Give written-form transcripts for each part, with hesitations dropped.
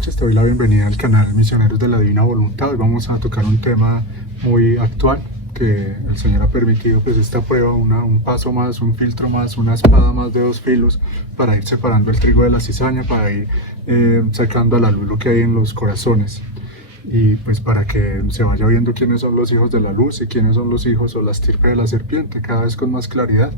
noches, te doy la bienvenida al canal Misioneros de la Divina Voluntad. Hoy vamos a tocar un tema muy actual que el Señor ha permitido, pues esta prueba, un paso más, un filtro más, una espada más de dos filos para ir separando el trigo de la cizaña, para ir sacando a la luz lo que hay en los corazones. Y pues para que se vaya viendo quiénes son los hijos de la luz y quiénes son los hijos o la estirpe de la serpiente, cada vez con más claridad,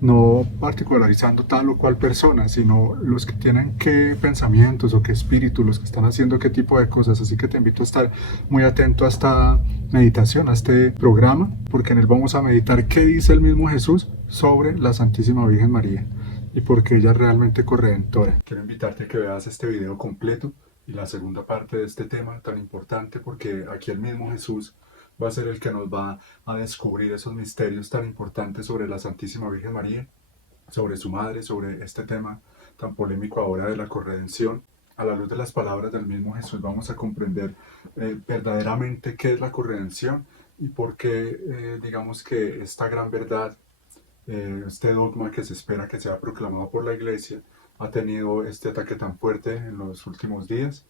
no particularizando tal o cual persona, sino los que tienen qué pensamientos o qué espíritu, los que están haciendo qué tipo de cosas. Así que te invito a estar muy atento a esta meditación, a este programa, porque en él vamos a meditar qué dice el mismo Jesús sobre la Santísima Virgen María y por qué ella es realmente corredentora. Quiero invitarte a que veas este video completo y la segunda parte de este tema tan importante, porque aquí el mismo Jesús va a ser el que nos va a descubrir esos misterios tan importantes sobre la Santísima Virgen María, sobre su madre, sobre este tema tan polémico ahora de la corredención. A la luz de las palabras del mismo Jesús vamos a comprender verdaderamente qué es la corredención y por qué digamos que esta gran verdad, este dogma que se espera que sea proclamado por la Iglesia, ha tenido este ataque tan fuerte en los últimos días.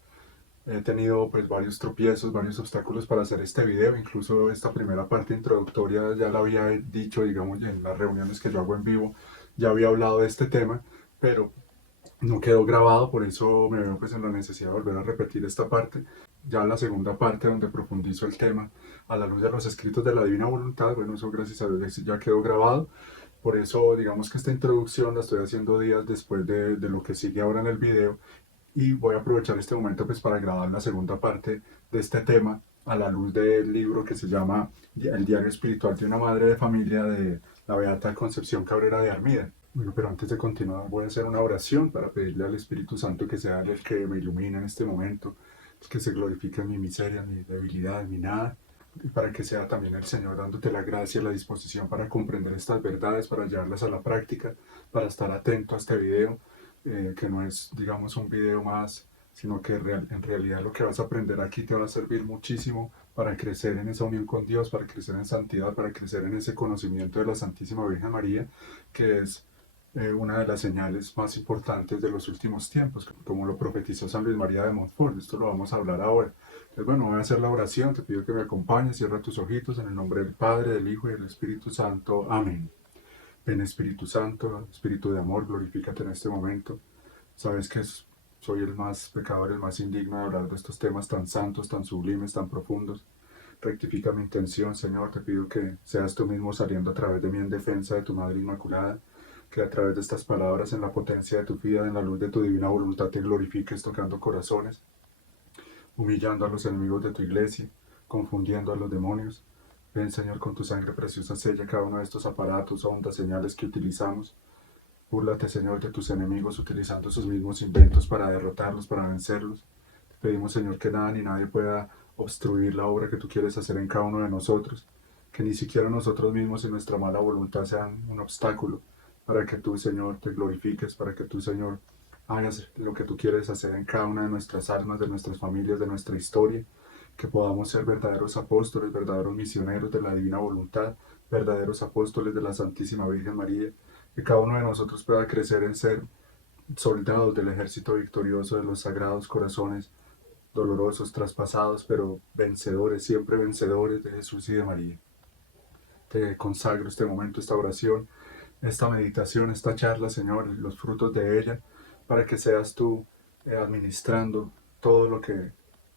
He tenido pues varios tropiezos, varios obstáculos para hacer este video, incluso esta primera parte introductoria ya la había dicho, digamos, en las reuniones que yo hago en vivo, ya había hablado de este tema, pero no quedó grabado, por eso me veo pues en la necesidad de volver a repetir esta parte. Ya la segunda parte donde profundizo el tema a la luz de los escritos de la Divina Voluntad, bueno, eso gracias a Dios ya quedó grabado. Por eso digamos que esta introducción la estoy haciendo días después de lo que sigue ahora en el video, y voy a aprovechar este momento pues para grabar la segunda parte de este tema a la luz del libro que se llama El diario espiritual de una madre de familia, de la Beata Concepción Cabrera de Armida. Bueno, pero antes de continuar voy a hacer una oración para pedirle al Espíritu Santo que sea el que me ilumine en este momento, que se glorifique en mi miseria, en mi debilidad, en mi nada, y para que sea también el Señor dándote la gracia y la disposición para comprender estas verdades, para llevarlas a la práctica, para estar atento a este video, que no es, digamos, un video más, sino que en realidad lo que vas a aprender aquí te va a servir muchísimo para crecer en esa unión con Dios, para crecer en santidad, para crecer en ese conocimiento de la Santísima Virgen María, que es una de las señales más importantes de los últimos tiempos, como lo profetizó San Luis María de Montfort. Esto lo vamos a hablar ahora. Entonces, bueno, voy a hacer la oración, te pido que me acompañes, cierra tus ojitos en el nombre del Padre, del Hijo y del Espíritu Santo. Amén. Ven Espíritu Santo, Espíritu de amor, glorifícate en este momento. Sabes que soy el más pecador, el más indigno de hablar de estos temas tan santos, tan sublimes, tan profundos. Rectifica mi intención, Señor, te pido que seas tú mismo saliendo a través de mí en defensa de tu Madre Inmaculada, que a través de estas palabras, en la potencia de tu vida, en la luz de tu divina voluntad, te glorifiques tocando corazones, humillando a los enemigos de tu iglesia, confundiendo a los demonios. Ven, Señor, con tu sangre preciosa, sella cada uno de estos aparatos, ondas, señales que utilizamos. Búrlate, Señor, de tus enemigos utilizando sus mismos inventos para derrotarlos, para vencerlos. Te pedimos, Señor, que nada ni nadie pueda obstruir la obra que tú quieres hacer en cada uno de nosotros, que ni siquiera nosotros mismos y nuestra mala voluntad sean un obstáculo para que tú, Señor, te glorifiques, para que tú, Señor, hagas lo que tú quieres hacer en cada una de nuestras almas, de nuestras familias, de nuestra historia, que podamos ser verdaderos apóstoles, verdaderos misioneros de la divina voluntad, verdaderos apóstoles de la Santísima Virgen María, que cada uno de nosotros pueda crecer en ser soldados del ejército victorioso de los sagrados corazones, dolorosos, traspasados, pero vencedores, siempre vencedores de Jesús y de María. Te consagro este momento, esta oración, esta meditación, esta charla, Señor, los frutos de ella, para que seas tú administrando todo lo que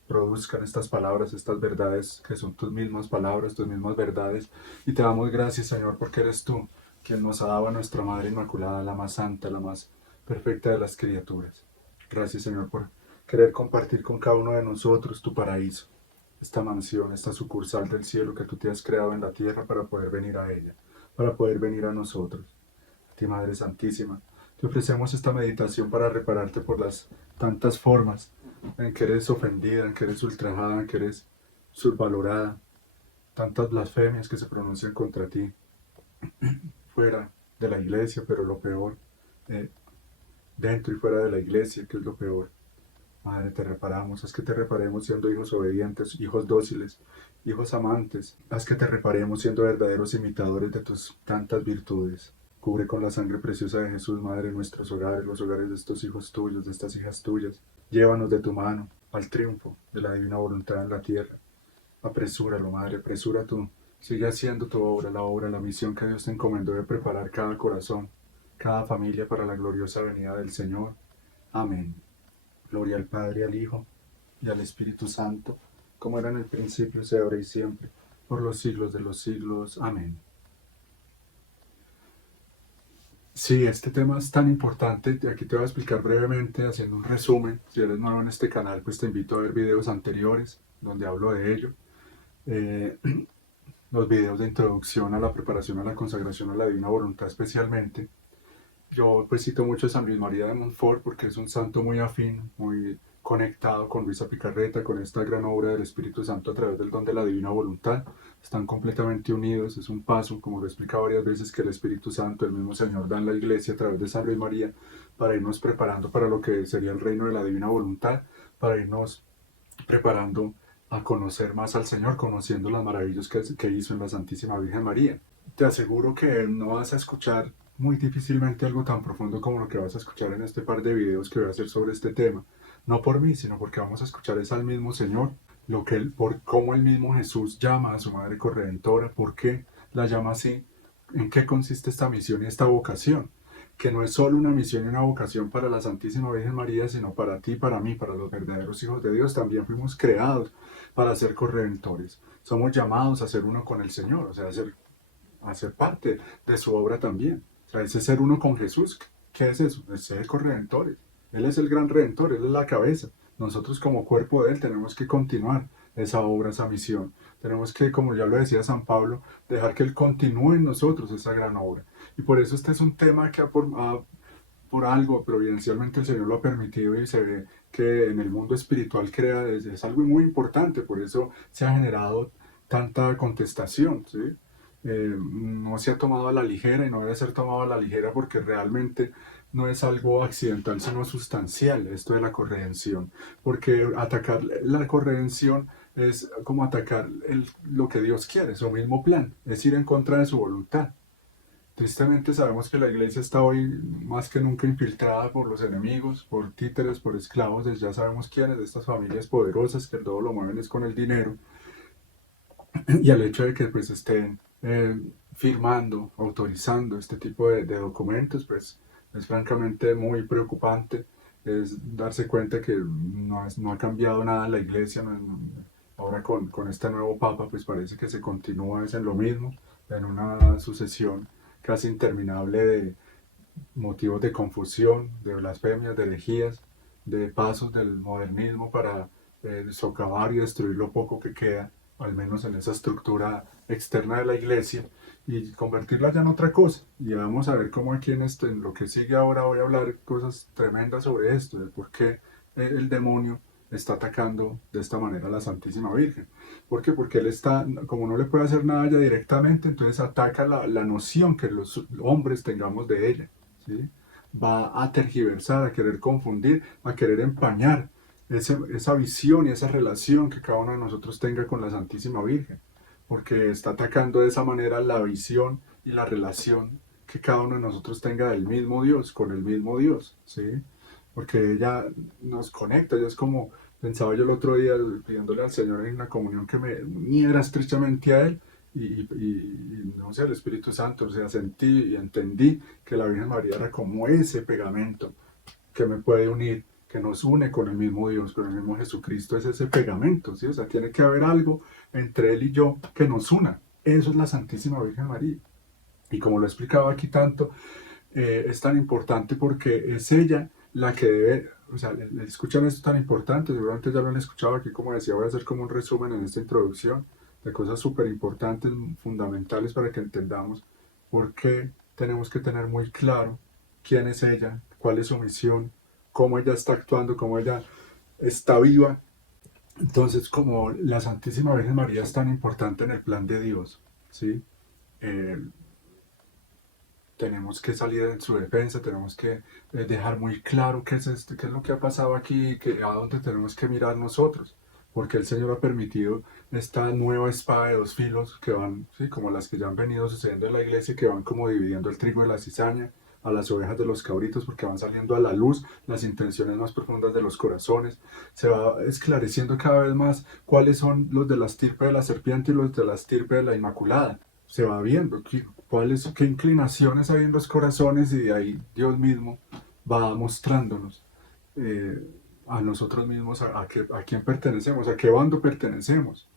produzcan estas palabras, estas verdades que son tus mismas palabras, tus mismas verdades. Y te damos gracias, Señor, porque eres tú quien nos ha dado a nuestra Madre Inmaculada, la más santa, la más perfecta de las criaturas. Gracias, Señor, por querer compartir con cada uno de nosotros tu paraíso, esta mansión, esta sucursal del cielo que tú te has creado en la tierra para poder venir a ella, para poder venir a nosotros. A ti, Madre Santísima, te ofrecemos esta meditación para repararte por las tantas formas en que eres ofendida, en que eres ultrajada, en que eres subvalorada, tantas blasfemias que se pronuncian contra ti, fuera de la iglesia, pero lo peor, eh, dentro y fuera de la iglesia, que es lo peor. Madre, te reparamos, haz que te reparemos siendo hijos obedientes, hijos dóciles, hijos amantes, haz que te reparemos siendo verdaderos imitadores de tus tantas virtudes. Cubre con la sangre preciosa de Jesús, Madre, nuestros hogares, los hogares de estos hijos tuyos, de estas hijas tuyas. Llévanos de tu mano al triunfo de la divina voluntad en la tierra. Apresúralo, Madre, apresura tú. Sigue haciendo tu obra, la misión que Dios te encomendó de preparar cada corazón, cada familia para la gloriosa venida del Señor. Amén. Gloria al Padre, al Hijo y al Espíritu Santo, como era en el principio, sea ahora y siempre, por los siglos de los siglos. Amén. Sí, este tema es tan importante, y aquí te voy a explicar brevemente, haciendo un resumen. Si eres nuevo en este canal, pues te invito a ver videos anteriores donde hablo de ello. Eh, los videos de introducción a la preparación a la consagración a la divina voluntad especialmente. Yo pues cito mucho a San Luis María de Montfort porque es un santo muy afín, muy conectado con Luisa Picarreta, con esta gran obra del Espíritu Santo a través del don de la divina voluntad. Están completamente unidos, es un paso, como lo he explicado varias veces, que el Espíritu Santo, el mismo Señor, da en la Iglesia a través de San Luis María para irnos preparando para lo que sería el reino de la divina voluntad, para irnos preparando a conocer más al Señor, conociendo las maravillas que hizo en la Santísima Virgen María. Te aseguro que no vas a escuchar muy difícilmente algo tan profundo como lo que vas a escuchar en este par de videos que voy a hacer sobre este tema. No por mí, sino porque vamos a escuchar es al mismo Señor, lo que por cómo el mismo Jesús llama a su Madre Corredentora, por qué la llama así, en qué consiste esta misión y esta vocación, que no es solo una misión y una vocación para la Santísima Virgen María, sino para ti, para mí, para los verdaderos hijos de Dios. También fuimos creados para ser corredentores. Somos llamados a ser uno con el Señor, o sea, a ser parte de su obra también. O sea, ese ser uno con Jesús, ¿qué es eso? Es ser corredentores. Él es el gran redentor, Él es la cabeza. Nosotros como cuerpo de Él tenemos que continuar esa obra, esa misión. Tenemos que, como ya lo decía San Pablo, dejar que Él continúe en nosotros esa gran obra. Y por eso este es un tema que por algo, providencialmente el Señor lo ha permitido y se ve que en el mundo espiritual crea, es algo muy importante, por eso se ha generado tanta contestación, ¿sí? No se ha tomado a la ligera y no debe ser tomado a la ligera porque realmente no es algo accidental, sino sustancial esto de la corredención, porque atacar la corredención es como atacar lo que Dios quiere, su mismo plan, es ir en contra de su voluntad. Tristemente sabemos que la iglesia está hoy más que nunca infiltrada por los enemigos, por títeres, por esclavos, ya sabemos quiénes, de estas familias poderosas que todo lo mueven es con el dinero, y al hecho de que pues estén firmando, autorizando este tipo de documentos, pues es francamente muy preocupante, es darse cuenta que no ha cambiado nada la iglesia, ahora con este nuevo papa pues parece que se continúa es en lo mismo, en una sucesión casi interminable de motivos de confusión, de blasfemias, de herejías, de pasos del modernismo para socavar y destruir lo poco que queda, al menos en esa estructura externa de la iglesia, y convertirla ya en otra cosa. Y vamos a ver cómo aquí en lo que sigue ahora voy a hablar cosas tremendas sobre esto, de por qué el demonio está atacando de esta manera a la Santísima Virgen. ¿Por qué? Porque él está, como no le puede hacer nada ya directamente, entonces ataca la noción que los hombres tengamos de ella. ¿Sí? Va a tergiversar, a querer confundir, a querer empañar esa visión y esa relación que cada uno de nosotros tenga con la Santísima Virgen, porque está atacando de esa manera la visión y la relación que cada uno de nosotros tenga del mismo Dios, con el mismo Dios, ¿sí? Porque ella nos conecta, ella es como, pensaba yo el otro día pidiéndole al Señor en una comunión que me uniera estrechamente a Él, no sé, el Espíritu Santo, o sea, sentí y entendí que la Virgen María era como ese pegamento que me puede unir, que nos une con el mismo Dios, con el mismo Jesucristo, es ese pegamento, ¿sí? O sea, tiene que haber algo entre Él y yo que nos una. Eso es la Santísima Virgen María. Y como lo he explicado aquí tanto, es tan importante porque es ella la que debe, o sea, escuchan esto tan importante, seguramente ya lo han escuchado aquí, como decía, voy a hacer como un resumen en esta introducción de cosas súper importantes, fundamentales para que entendamos por qué tenemos que tener muy claro quién es ella, cuál es su misión, cómo ella está actuando, cómo ella está viva. Entonces, como la Santísima Virgen María es tan importante en el plan de Dios, ¿sí? Eh, tenemos que salir en su defensa, tenemos que dejar muy claro qué es esto, qué es lo que ha pasado aquí, a dónde tenemos que mirar nosotros, porque el Señor ha permitido esta nueva espada de dos filos que van, ¿sí? Como las que ya han venido sucediendo en la iglesia, que van como dividiendo el trigo de la cizaña, a las ovejas de los cabritos, porque van saliendo a la luz las intenciones más profundas de los corazones. Se va esclareciendo cada vez más cuáles son los de la estirpe de la serpiente y los de la estirpe de la inmaculada. Se va viendo qué inclinaciones hay en los corazones, y de ahí Dios mismo va mostrándonos a nosotros mismos a quién pertenecemos, a qué bando pertenecemos.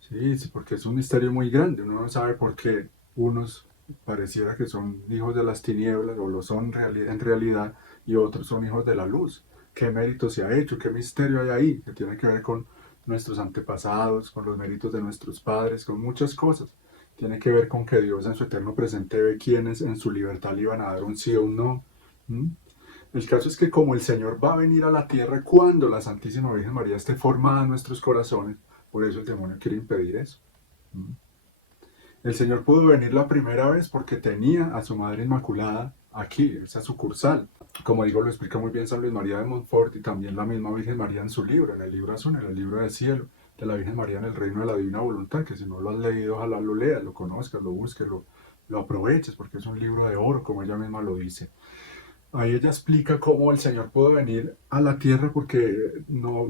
Sí, sí, porque es un misterio muy grande. Uno no sabe por qué unos pareciera que son hijos de las tinieblas o lo son en realidad, y otros son hijos de la luz. ¿Qué mérito se ha hecho? ¿Qué misterio hay ahí? Que tiene que ver con nuestros antepasados, con los méritos de nuestros padres, con muchas cosas. Tiene que ver con que Dios en su eterno presente ve quiénes en su libertad le iban a dar un sí o un no. ¿Mm? El caso es que como el Señor va a venir a la tierra cuando la Santísima Virgen María esté formada en nuestros corazones, por eso el demonio quiere impedir eso. ¿Mm? El Señor pudo venir la primera vez porque tenía a su Madre Inmaculada aquí, esa sucursal. Como digo, lo explica muy bien San Luis María de Montfort y también la misma Virgen María en su libro, en el libro azul, en el libro del cielo, de la Virgen María en el reino de la divina voluntad, que si no lo has leído, ojalá lo leas, lo conozcas, lo busques, lo aproveches, porque es un libro de oro, como ella misma lo dice. Ahí ella explica cómo el Señor pudo venir a la tierra porque no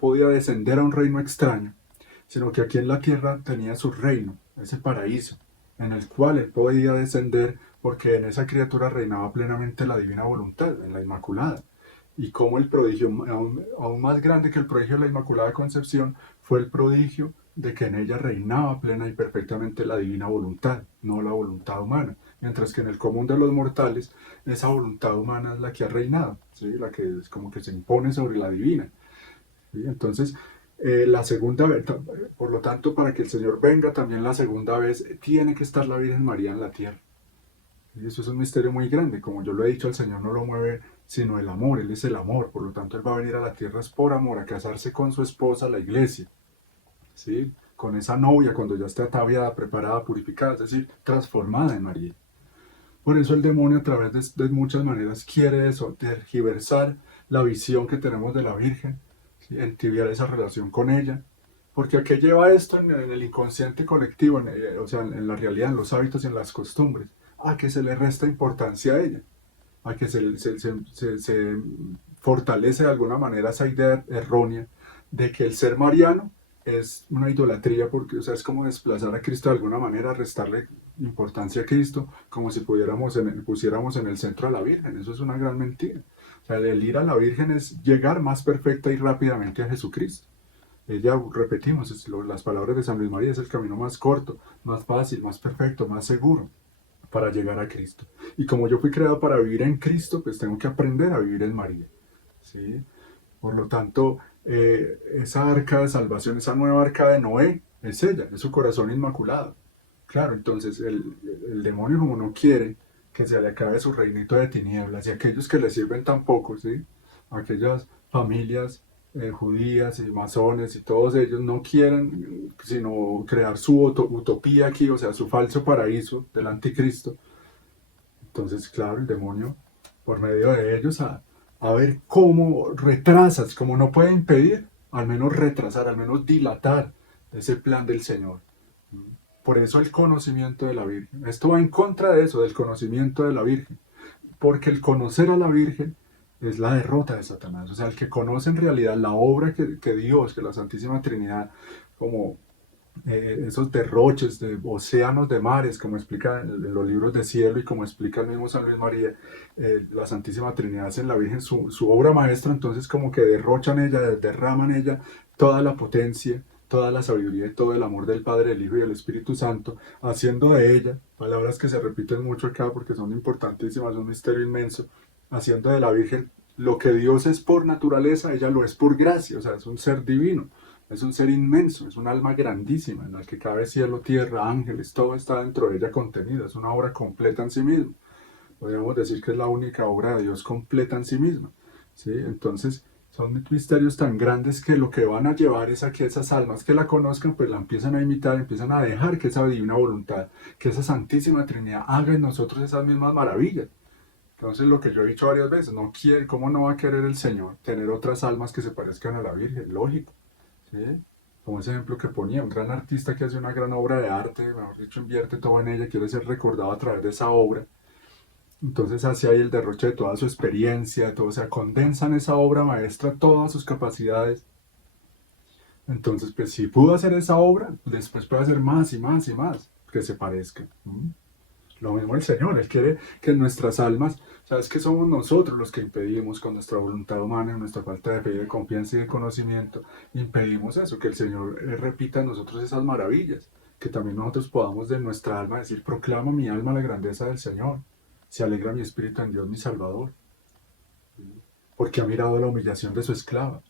podía descender a un reino extraño, sino que aquí en la tierra tenía su reino, ese paraíso, en el cual él podía descender porque en esa criatura reinaba plenamente la divina voluntad, en la Inmaculada. Y como el prodigio, aún más grande que el prodigio de la Inmaculada Concepción, fue el prodigio de que en ella reinaba plena y perfectamente la divina voluntad, no la voluntad humana. Mientras que en el común de los mortales, esa voluntad humana es la que ha reinado, ¿sí? La que es como que se impone sobre la divina. ¿Sí? Entonces, la segunda vez, por lo tanto, para que el Señor venga también la segunda vez, tiene que estar la Virgen María en la tierra. Y eso es un misterio muy grande. Como yo lo he dicho, el Señor no lo mueve sino el amor, Él es el amor. Por lo tanto, Él va a venir a la tierra es por amor, a casarse con su esposa, la iglesia. ¿Sí? Con esa novia cuando ya esté ataviada, preparada, purificada, es decir, transformada en María. Por eso el demonio a través de muchas maneras quiere eso, tergiversar la visión que tenemos de la Virgen, ¿sí? Entibiar esa relación con ella. Porque ¿a qué lleva esto en el inconsciente colectivo, o sea, en la realidad, en los hábitos y en las costumbres? A que se le resta importancia a ella, a que se fortalece de alguna manera esa idea errónea de que el ser mariano es una idolatría, porque, o sea, es como desplazar a Cristo de alguna manera, restarle importancia a Cristo, como si pusiéramos en el centro a la Virgen. Eso es una gran mentira. O sea, el ir a la Virgen es llegar más perfecta y rápidamente a Jesucristo. Ella, repetimos, las palabras de San Luis María, es el camino más corto, más fácil, más perfecto, más seguro para llegar a Cristo. Y como yo fui creado para vivir en Cristo, pues tengo que aprender a vivir en María. ¿Sí? Por lo tanto, esa arca de salvación, esa nueva arca de Noé, es ella, es su corazón inmaculado. Claro, entonces el demonio, como no quiere que se le acabe su reinito de tinieblas, y aquellos que le sirven tampoco, ¿sí? Aquellas familias judías y masones y todos ellos no quieren sino crear su utopía aquí, o sea, su falso paraíso del anticristo. Entonces, claro, el demonio, por medio de ellos, a ver cómo retrasas, como no puede impedir, al menos retrasar, al menos dilatar ese plan del Señor. Por eso el conocimiento de la Virgen. Esto va en contra de eso, del conocimiento de la Virgen. Porque el conocer a la Virgen es la derrota de Satanás. O sea, el que conoce en realidad la obra que Dios, que la Santísima Trinidad, como esos derroches de océanos de mares, como explica en los libros de cielo y como explica el mismo San Luis María, la Santísima Trinidad hace en la Virgen su obra maestra, entonces como que derrochan ella, derraman ella toda la potencia, toda la sabiduría y todo el amor del Padre, del Hijo y del Espíritu Santo, haciendo de ella, palabras que se repiten mucho acá porque son importantísimas, un misterio inmenso, haciendo de la Virgen lo que Dios es por naturaleza, ella lo es por gracia, o sea, es un ser divino. Es un ser inmenso, es un alma grandísima en la que cabe cielo, tierra, ángeles, todo está dentro de ella contenido, es una obra completa en sí misma. Podríamos decir que es la única obra de Dios completa en sí misma. ¿Sí? Entonces, son misterios tan grandes que lo que van a llevar es a que esas almas que la conozcan, pues la empiezan a imitar, empiezan a dejar que esa divina voluntad, que esa Santísima Trinidad haga en nosotros esas mismas maravillas. Entonces, lo que yo he dicho varias veces, no quiere, ¿cómo no va a querer el Señor tener otras almas que se parezcan a la Virgen? Lógico. ¿Sí? Como ese ejemplo que ponía, un gran artista que hace una gran obra de arte, mejor dicho, invierte todo en ella, quiere ser recordado a través de esa obra. Entonces hace ahí el derroche de toda su experiencia, todo, o sea, condensa en esa obra maestra todas sus capacidades. Entonces, pues si pudo hacer esa obra, después puede hacer más y más y más, que se parezca. Lo mismo el Señor, Él quiere que nuestras almas, sabes que somos nosotros los que impedimos con nuestra voluntad humana, nuestra falta de fe, de confianza y de conocimiento, impedimos eso, que el Señor repita en nosotros esas maravillas, que también nosotros podamos de nuestra alma decir, proclama mi alma la grandeza del Señor, se alegra mi espíritu en Dios mi Salvador, porque ha mirado la humillación de su esclava.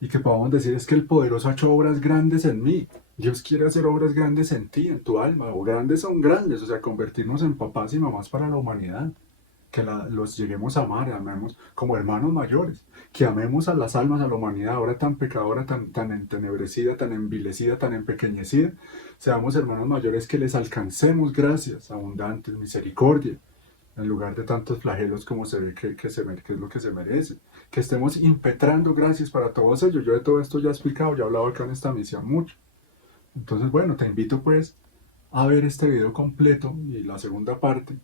Y que podamos decir es que el poderoso ha hecho obras grandes en mí. Dios quiere hacer obras grandes en ti, en tu alma, o grandes son grandes, o sea, convertirnos en papás y mamás para la humanidad, que los lleguemos a amar, amemos como hermanos mayores, que amemos a las almas, a la humanidad, ahora tan pecadora, tan entenebrecida, tan envilecida, tan empequeñecida, seamos hermanos mayores que les alcancemos gracias abundantes, misericordia, en lugar de tantos flagelos como se ve que es lo que se merece. Que estemos impetrando gracias para todos ellos. Yo de todo esto ya he explicado, ya he hablado acá en esta misión mucho. Entonces, bueno, te invito pues a ver este video completo y la segunda parte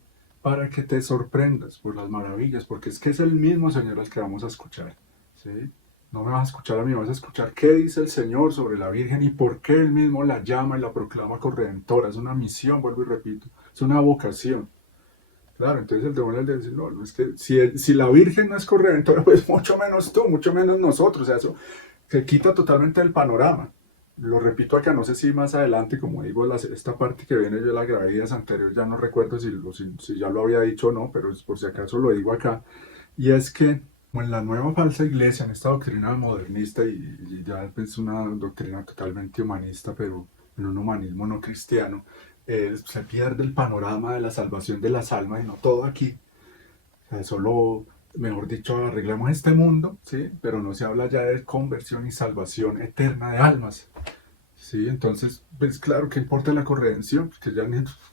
para que te sorprendas por las maravillas, porque es que es el mismo Señor al que vamos a escuchar, ¿sí? No me vas a escuchar a mí, vas a escuchar qué dice el Señor sobre la Virgen y por qué Él mismo la llama y la proclama corredentora. Es una misión, vuelvo y repito, es una vocación. Claro, entonces el demonio le dice, no, es que si la Virgen no es corredentora, pues mucho menos tú, mucho menos nosotros, o sea, eso se quita totalmente el panorama. Lo repito acá, no sé si más adelante, como digo, esta parte que viene de la gravedad días anterior, ya no recuerdo si ya lo había dicho o no, pero por si acaso lo digo acá, y es que como en la nueva falsa iglesia, en esta doctrina modernista, y ya es una doctrina totalmente humanista, pero en un humanismo no cristiano, se pierde el panorama de la salvación de las almas y no todo aquí. O sea, solo, mejor dicho, arreglemos este mundo, ¿sí? Pero no se habla ya de conversión y salvación eterna de almas. Sí, entonces, pues claro, ¿qué importa la corredención? Porque ya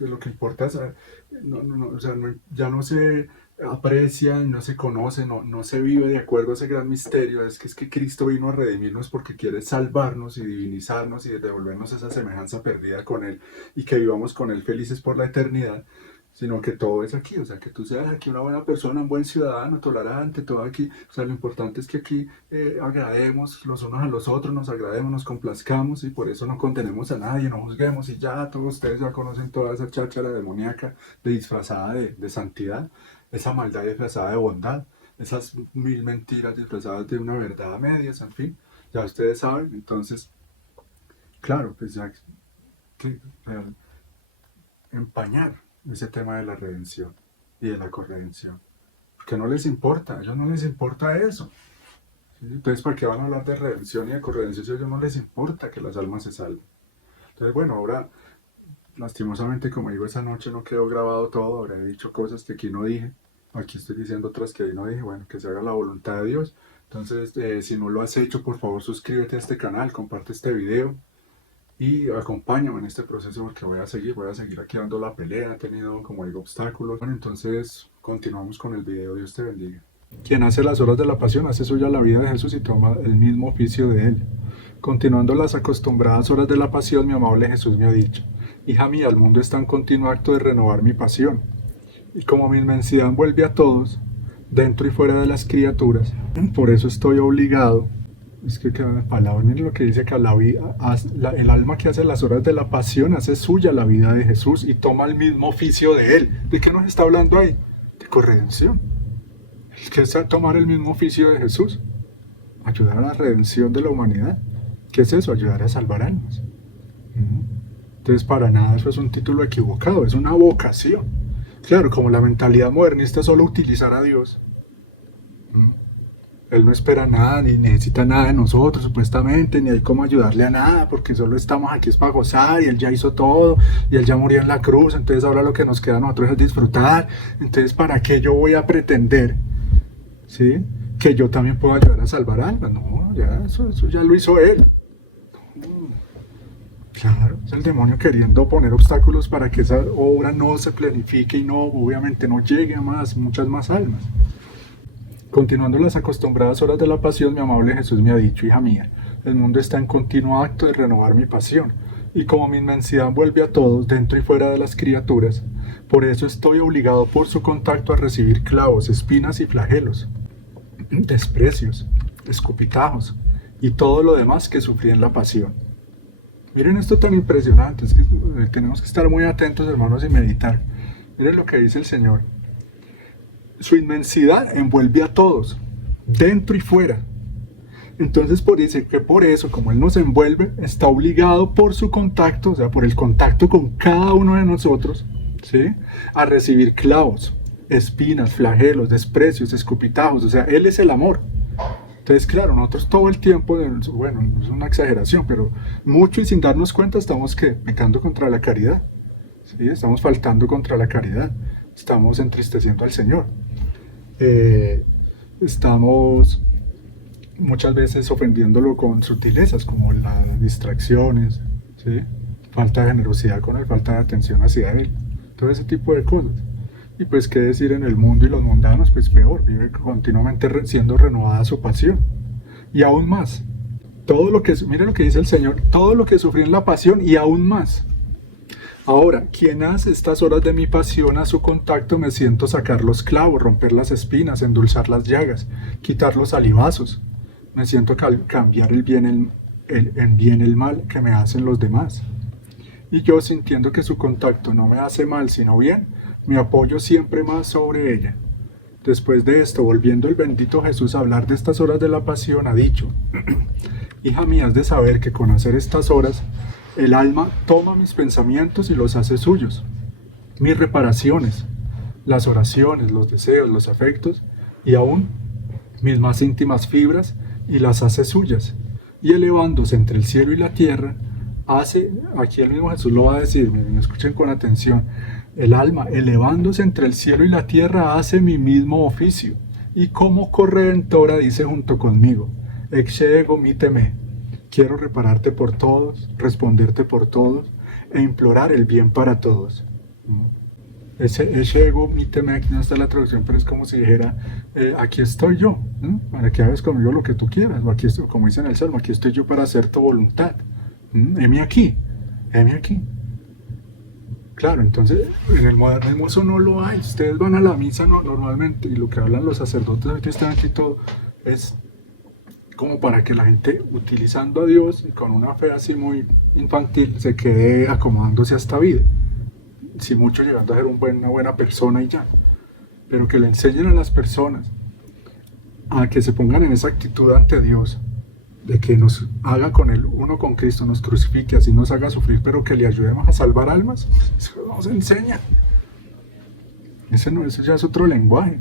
lo que importa es, o sea, ya no se aprecia, no se conoce, no se vive de acuerdo a ese gran misterio, es que Cristo vino a redimirnos porque quiere salvarnos y divinizarnos y devolvernos esa semejanza perdida con Él y que vivamos con Él felices por la eternidad, sino que todo es aquí, o sea, que tú seas aquí una buena persona, un buen ciudadano, tolerante, todo aquí, o sea, lo importante es que aquí agrademos los unos a los otros, nos agrademos, nos complazcamos y por eso no condenemos a nadie, no juzguemos y ya todos ustedes ya conocen toda esa cháchara demoníaca disfrazada de santidad, esa maldad disfrazada de bondad, esas mil mentiras disfrazadas de una verdad a medias, en fin, ya ustedes saben, entonces, claro, pues ya que, empañar ese tema de la redención y de la corredención. Porque no les importa, a ellos no les importa eso. ¿Sí? Entonces, ¿para qué van a hablar de redención y de corredención si a ellos no les importa que las almas se salven? Entonces, bueno, ahora, lastimosamente, como digo, esa noche no quedó grabado todo, habré dicho cosas que aquí no dije, aquí estoy diciendo otras que ahí no dije, bueno, que se haga la voluntad de Dios. Entonces, si no lo has hecho, por favor suscríbete a este canal, comparte este video, y acompáñame en este proceso porque voy a seguir aquí dando la pelea, he tenido como digo obstáculos. Bueno, entonces continuamos con el video, Dios te bendiga. Quien hace las horas de la pasión hace suya la vida de Jesús y toma el mismo oficio de Él. Continuando las acostumbradas horas de la pasión, mi amable Jesús me ha dicho, hija mía, el mundo está en continuo acto de renovar mi pasión. Y como mi inmensidad envuelve a todos, dentro y fuera de las criaturas, por eso estoy obligado. Es que cada palabra, miren lo que dice acá, el alma que hace las horas de la pasión hace suya la vida de Jesús y toma el mismo oficio de Él. ¿De qué nos está hablando ahí? De corredención. ¿Qué es tomar el mismo oficio de Jesús? Ayudar a la redención de la humanidad. ¿Qué es eso? Ayudar a salvar almas. Entonces, para nada eso es un título equivocado, es una vocación. Claro, como la mentalidad modernista es solo utilizar a Dios. Él no espera nada, ni necesita nada de nosotros, supuestamente, ni hay cómo ayudarle a nada, porque solo estamos aquí es para gozar, y Él ya hizo todo, y Él ya murió en la cruz, entonces ahora lo que nos queda a nosotros es disfrutar. Entonces, ¿para qué yo voy a pretender, ¿sí?, que yo también puedo ayudar a salvar almas? No, ya, eso ya lo hizo Él. Claro, es el demonio queriendo poner obstáculos para que esa obra no se planifique y no, obviamente, no llegue a muchas más almas. Continuando las acostumbradas horas de la pasión, mi amable Jesús me ha dicho, hija mía, el mundo está en continuo acto de renovar mi pasión. Y como mi inmensidad envuelve a todos, dentro y fuera de las criaturas, por eso estoy obligado por su contacto a recibir clavos, espinas y flagelos, desprecios, escupitajos y todo lo demás que sufrí en la pasión. Miren esto tan impresionante, es que tenemos que estar muy atentos, hermanos, y meditar. Miren lo que dice el Señor. Su inmensidad envuelve a todos, dentro y fuera. Entonces dice que por eso, como Él nos envuelve, está obligado por su contacto, o sea, por el contacto con cada uno de nosotros, ¿sí?, a recibir clavos, espinas, flagelos, desprecios, escupitajos. O sea, Él es el amor. Entonces, claro, nosotros todo el tiempo, bueno, no es una exageración, pero mucho y sin darnos cuenta estamos pecando contra la caridad, ¿sí? Estamos faltando contra la caridad, estamos entristeciendo al Señor, estamos muchas veces ofendiéndolo con sutilezas como las distracciones, ¿sí?, falta de generosidad con Él, falta de atención hacia Él, todo ese tipo de cosas. Y pues qué decir en el mundo y los mundanos, pues peor, vive continuamente siendo renovada su pasión. Y aún más, mire lo que dice el Señor, todo lo que sufrí en la pasión y aún más. Ahora, quien hace estas horas de mi pasión a su contacto, me siento sacar los clavos, romper las espinas, endulzar las llagas, quitar los alibazos. Me siento cambiar en bien el mal que me hacen los demás. Y yo, sintiendo que su contacto no me hace mal sino bien, me apoyo siempre más sobre ella. Después de esto, volviendo el bendito Jesús a hablar de estas horas de la pasión, ha dicho: hija mía, has de saber que con hacer estas horas, el alma toma mis pensamientos y los hace suyos, mis reparaciones, las oraciones, los deseos, los afectos, y aún mis más íntimas fibras, y las hace suyas, y elevándose entre el cielo y la tierra, aquí el mismo Jesús lo va a decir, me escuchen con atención, el alma, elevándose entre el cielo y la tierra, hace mi mismo oficio, y como corredentora dice junto conmigo: Exe ego míteme, quiero repararte por todos, responderte por todos, e implorar el bien para todos. Ese ego míteme, aquí no está la traducción, pero es como si dijera, aquí estoy yo, para que hagas conmigo lo que tú quieras, o aquí estoy, como dice en el Salmo, aquí estoy yo para hacer tu voluntad. Heme aquí, heme aquí. Claro, entonces en el modernismo eso no lo hay. Ustedes van a la misa normalmente, y lo que hablan los sacerdotes ahorita están aquí todo, es como para que la gente, utilizando a Dios y con una fe así muy infantil, se quede acomodándose a esta vida, si mucho llegando a ser una buena persona y ya. Pero que le enseñen a las personas a que se pongan en esa actitud ante Dios, de que nos haga con Él uno con Cristo, nos crucifique, así nos haga sufrir, pero que le ayudemos a salvar almas. Eso no se enseña. Eso ya es otro lenguaje.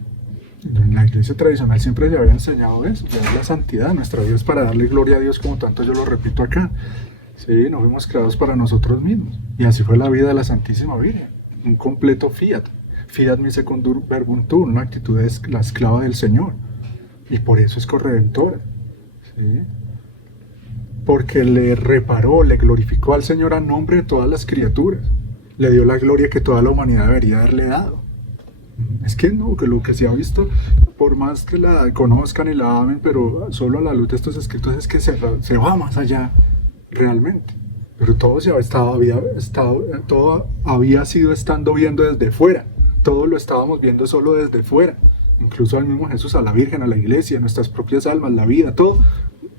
En la iglesia tradicional siempre se había enseñado eso, la santidad. Nuestra vida es para darle gloria a Dios, como tanto yo lo repito acá. Sí, no fuimos creados para nosotros mismos. Y así fue la vida de la Santísima Virgen. Un completo fiat. Fiat mi secundur verbum tuum, una actitud de la esclava del Señor. Y por eso es corredentora. ¿Sí? Porque le reparó, le glorificó al Señor a nombre de todas las criaturas. Le dio la gloria que toda la humanidad debería haberle dado. Es que no, que lo que se ha visto, por más que la conozcan y la amen, pero solo a la luz de estos escritos es que se va más allá realmente. Pero todo había sido estando viendo desde fuera. Todo lo estábamos viendo solo desde fuera. Incluso al mismo Jesús, a la Virgen, a la Iglesia, a nuestras propias almas, la vida, todo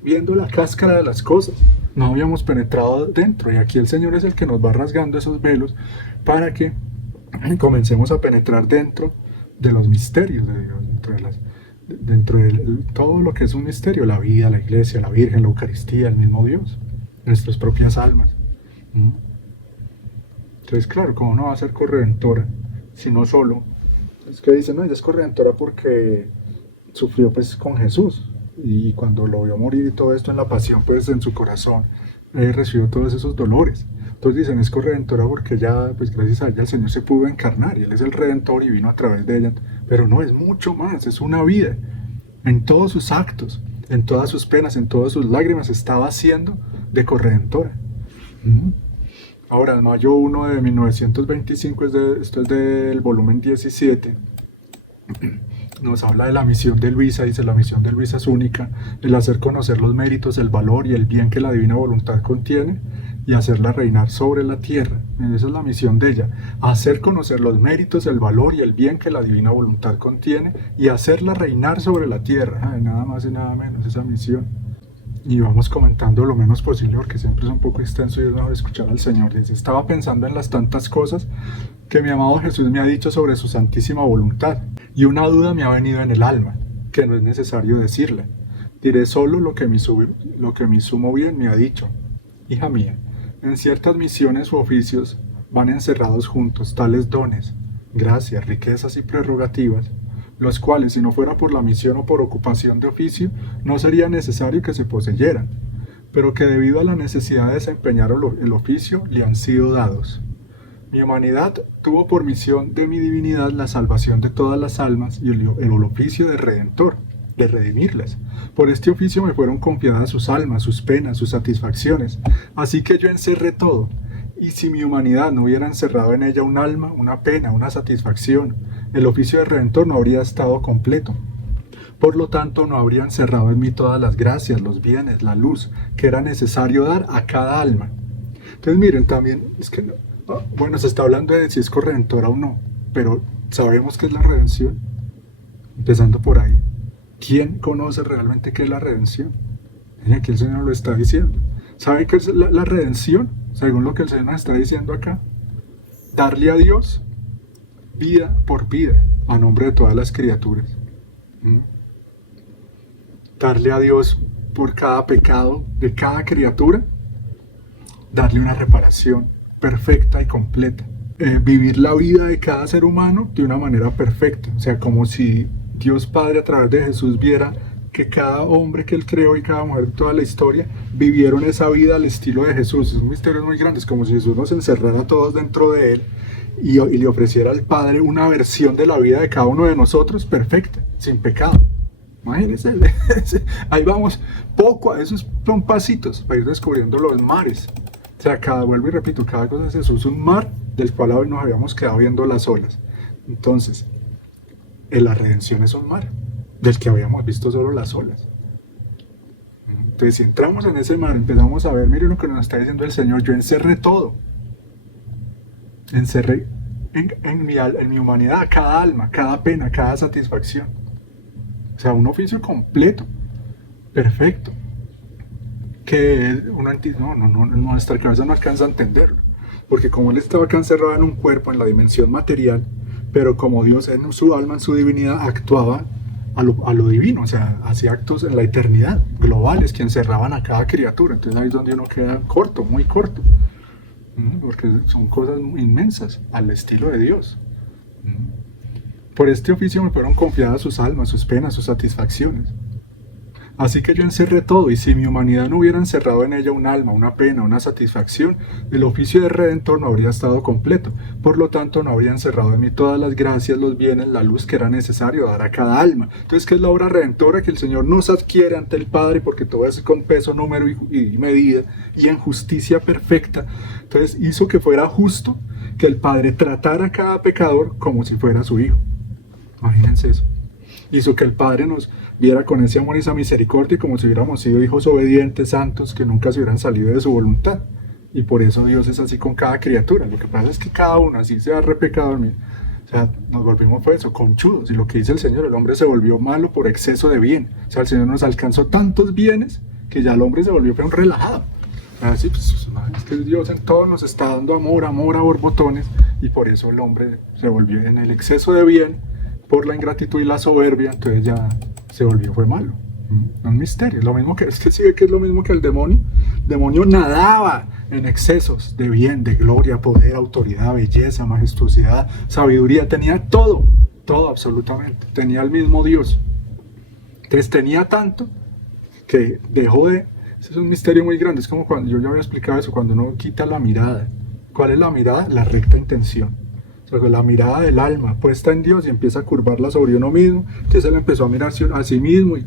viendo la cáscara de las cosas. No habíamos penetrado dentro, y aquí el Señor es el que nos va rasgando esos velos para que comencemos a penetrar dentro de los misterios de Dios, dentro de todo lo que es un misterio, la vida, la Iglesia, la Virgen, la Eucaristía, el mismo Dios, nuestras propias almas. Entonces, claro, ¿cómo no va a ser corredentora? Si no solo, es que dicen, no, ella es corredentora porque sufrió pues con Jesús, y cuando lo vio morir y todo esto en la pasión, pues en su corazón recibió todos esos dolores. Entonces dicen, es corredentora porque ya, pues gracias a ella el Señor se pudo encarnar, y Él es el Redentor y vino a través de ella. Pero no, es mucho más, es una vida. En todos sus actos, en todas sus penas, en todas sus lágrimas, estaba haciendo de corredentora. Ahora, en mayo 1 de 1925, esto es del volumen 17, nos habla de la misión de Luisa. Dice, la misión de Luisa es única, el hacer conocer los méritos, el valor y el bien que la divina voluntad contiene, y hacerla reinar sobre la tierra. Esa es la misión de ella, hacer conocer los méritos, el valor y el bien que la divina voluntad contiene y hacerla reinar sobre la tierra. Ay, nada más y nada menos esa misión. Y vamos comentando lo menos posible porque siempre es un poco extenso y es mejor escuchar al Señor. Dice, estaba pensando en las tantas cosas que mi amado Jesús me ha dicho sobre su santísima voluntad, y una duda me ha venido en el alma, que no es necesario decirle. Diré solo lo que mi sumo bien me ha dicho. Hija mía, en ciertas misiones u oficios van encerrados juntos tales dones, gracias, riquezas y prerrogativas, los cuales, si no fuera por la misión o por ocupación de oficio, no sería necesario que se poseyeran, pero que debido a la necesidad de desempeñar el oficio le han sido dados. Mi humanidad tuvo por misión de mi divinidad la salvación de todas las almas y el oficio de redentor, de redimirlas. Por este oficio me fueron confiadas sus almas, sus penas, sus satisfacciones, así que yo encerré todo. Y si mi humanidad no hubiera encerrado en ella un alma, una pena, una satisfacción, el oficio de redentor no habría estado completo. Por lo tanto, no habría encerrado en mí todas las gracias, los bienes, la luz que era necesario dar a cada alma. Entonces miren, también es que bueno, se está hablando de si es corredentora o no, pero sabemos qué es la redención, empezando por ahí. ¿Quién conoce realmente qué es la redención? Mira, aquí el Señor lo está diciendo. ¿Saben qué es la redención? Según lo que el Señor nos está diciendo acá, darle a Dios vida por vida a nombre de todas las criaturas. Darle a Dios por cada pecado de cada criatura, darle una reparación perfecta y completa. Vivir la vida de cada ser humano de una manera perfecta, o sea, como si Dios Padre a través de Jesús viera que cada hombre que Él creó y cada mujer de toda la historia vivieron esa vida al estilo de Jesús. Es un misterio muy grande, es como si Jesús nos encerrara a todos dentro de Él y le ofreciera al Padre una versión de la vida de cada uno de nosotros perfecta, sin pecado. Imagínense, ahí vamos, poco a esos son pasitos para ir descubriendo los mares. O sea, vuelvo y repito, cada cosa es eso, es un mar del cual hoy nos habíamos quedado viendo las olas. Entonces, la redención es un mar del que habíamos visto solo las olas. Entonces, si entramos en ese mar, empezamos a ver, miren lo que nos está diciendo el Señor, yo encerré todo. Encerré en mi humanidad cada alma, cada pena, cada satisfacción. O sea, un oficio completo, perfecto. Que nuestra cabeza no alcanza a entenderlo, porque como Él estaba acá encerrado en un cuerpo, en la dimensión material, pero como Dios en su alma, en su divinidad, actuaba a lo divino, o sea, hacía actos en la eternidad, globales, que encerraban a cada criatura. Entonces ahí es donde uno queda corto, muy corto, porque son cosas inmensas, al estilo de Dios. Por este oficio me fueron confiadas sus almas, sus penas, sus satisfacciones. Así que yo encerré todo, y si mi humanidad no hubiera encerrado en ella un alma, una pena, una satisfacción, el oficio de redentor no habría estado completo. Por lo tanto, no habría encerrado en mí todas las gracias, los bienes, la luz que era necesario dar a cada alma. Entonces, ¿qué es la obra redentora? Que el Señor nos adquiere ante el Padre, porque todo es con peso, número y medida, y en justicia perfecta. Entonces, hizo que fuera justo que el Padre tratara a cada pecador como si fuera su hijo. Imagínense eso. Hizo que el Padre nos viera con ese amor y esa misericordia como si hubiéramos sido hijos obedientes, santos, que nunca se hubieran salido de su voluntad. Y por eso Dios es así con cada criatura. Lo que pasa es que cada uno, así sea repecador, o sea, nos volvimos por eso, conchudos. Y lo que dice el Señor, el hombre se volvió malo por exceso de bien. O sea, el Señor nos alcanzó tantos bienes que ya el hombre se volvió un relajado. Así, pues, es que Dios en todo nos está dando amor a borbotones, y por eso el hombre se volvió en el exceso de bien, por la ingratitud y la soberbia, entonces ya se volvió, fue malo. Un misterio, lo mismo es que sí ve que es lo mismo que el demonio. El demonio nadaba en excesos de bien, de gloria, poder, autoridad, belleza, majestuosidad, sabiduría, tenía todo absolutamente, tenía el mismo Dios. Entonces tenía tanto que dejó de, ese es un misterio muy grande, es como cuando yo ya había explicado eso, cuando uno quita la mirada. ¿Cuál es la mirada? La recta intención. O sea, la mirada del alma puesta en Dios y empieza a curvarla sobre uno mismo. Entonces él empezó a mirar a sí mismo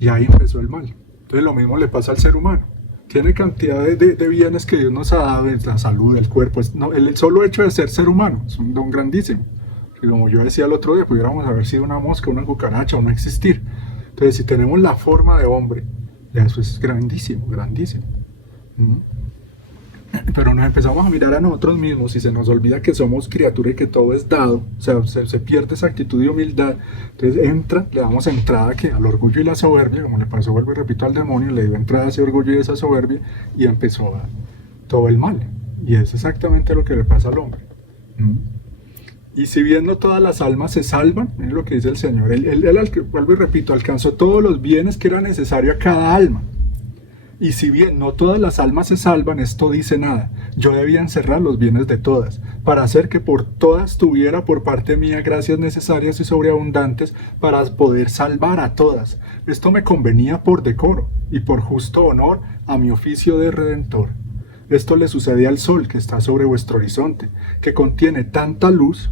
y ahí empezó el mal. Entonces lo mismo le pasa al ser humano. Tiene cantidad de bienes que Dios nos ha dado, la salud, el cuerpo. El solo hecho de ser humano es un don grandísimo. Que como yo decía el otro día, pudiéramos haber sido una mosca, una cucaracha o no existir. Entonces si tenemos la forma de hombre, eso es grandísimo, grandísimo. Pero nos empezamos a mirar a nosotros mismos y se nos olvida que somos criatura y que todo es dado, o sea, se pierde esa actitud de humildad. Entonces le damos entrada al orgullo y la soberbia, como le pasó, vuelvo y repito, al demonio, le dio entrada a ese orgullo y esa soberbia y empezó todo el mal. Y es exactamente lo que le pasa al hombre. Y si bien no todas las almas se salvan, es lo que dice el Señor, él, vuelvo y repito, alcanzó todos los bienes que era necesario a cada alma. Y si bien no todas las almas se salvan, esto dice nada. Yo debía encerrar los bienes de todas, para hacer que por todas tuviera por parte mía gracias necesarias y sobreabundantes para poder salvar a todas. Esto me convenía por decoro y por justo honor a mi oficio de redentor. Esto le sucede al sol que está sobre vuestro horizonte, que contiene tanta luz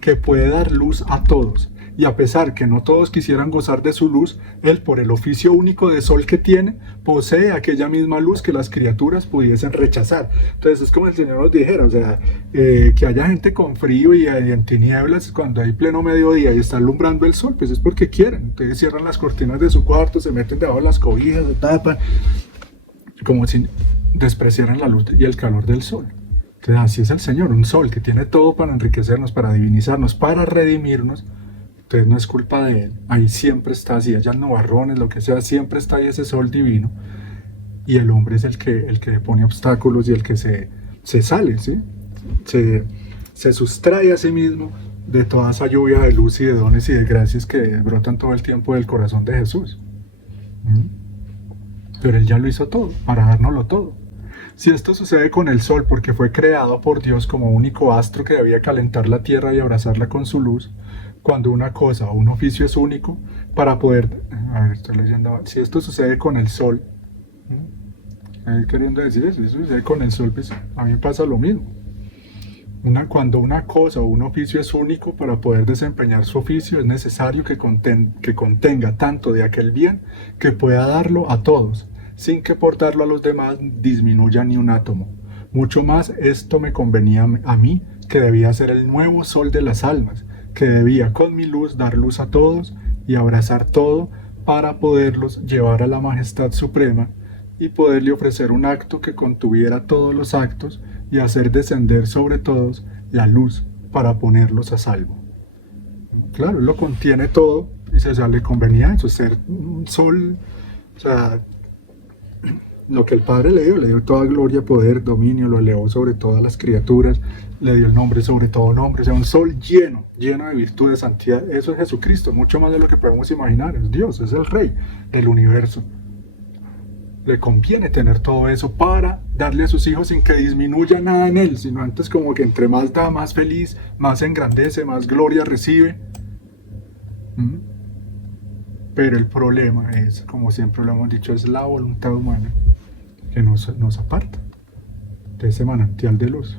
que puede dar luz a todos. Y a pesar que no todos quisieran gozar de su luz, él, por el oficio único de sol que tiene, posee aquella misma luz que las criaturas pudiesen rechazar. Entonces es como el Señor nos dijera, o sea, que haya gente con frío y en tinieblas cuando hay pleno mediodía y está alumbrando el sol, pues es porque quieren. Entonces cierran las cortinas de su cuarto, se meten debajo de las cobijas, se tapan, como si despreciaran la luz y el calor del sol. Entonces así es el Señor, un sol que tiene todo para enriquecernos, para divinizarnos, para redimirnos. Entonces no es culpa de él, ahí siempre está, así hayan nubarrones, lo que sea, siempre está ahí ese sol divino, y el hombre es el que pone obstáculos y el que se sale, ¿sí? se sustrae a sí mismo de toda esa lluvia de luz y de dones y de gracias que brotan todo el tiempo del corazón de Jesús. Pero él ya lo hizo todo, para dárnoslo todo. Si esto sucede con el sol porque fue creado por Dios como único astro que debía calentar la tierra y abrazarla con su luz, cuando una cosa o un oficio es único, para poder... A ver, estoy leyendo... Si esto sucede con el sol, queriendo decir eso, si eso sucede con el sol, pues a mí me pasa lo mismo. Cuando una cosa o un oficio es único, para poder desempeñar su oficio es necesario que contenga tanto de aquel bien que pueda darlo a todos, sin que por darlo a los demás disminuya ni un átomo. Mucho más esto me convenía a mí, que debía ser el nuevo sol de las almas, que debía con mi luz dar luz a todos y abrazar todo para poderlos llevar a la majestad suprema y poderle ofrecer un acto que contuviera todos los actos y hacer descender sobre todos la luz para ponerlos a salvo. Claro, él lo contiene todo y le convenía eso, ser un sol, o sea, lo que el Padre le dio toda gloria, poder, dominio, lo elevó sobre todas las criaturas, le dio el nombre sobre todo nombre, o sea, un sol lleno de virtud, de santidad. Eso es Jesucristo, mucho más de lo que podemos imaginar, es Dios, es el Rey del universo. Le conviene tener todo eso para darle a sus hijos sin que disminuya nada en él, sino antes como que entre más da, más feliz, más engrandece, más gloria recibe. Pero el problema es, como siempre lo hemos dicho, es la voluntad humana que nos aparta de ese manantial de luz.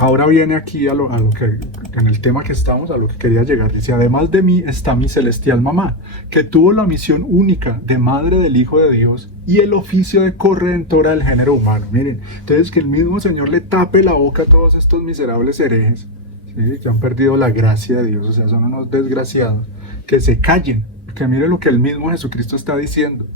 Ahora viene aquí a lo que, en el tema que estamos, a lo que quería llegar. Dice, además de mí está mi celestial mamá, que tuvo la misión única de madre del Hijo de Dios y el oficio de corredentora del género humano. Miren, entonces que el mismo Señor le tape la boca a todos estos miserables herejes, ¿sí?, que han perdido la gracia de Dios, o sea, son unos desgraciados, que se callen, que mire lo que el mismo Jesucristo está diciendo,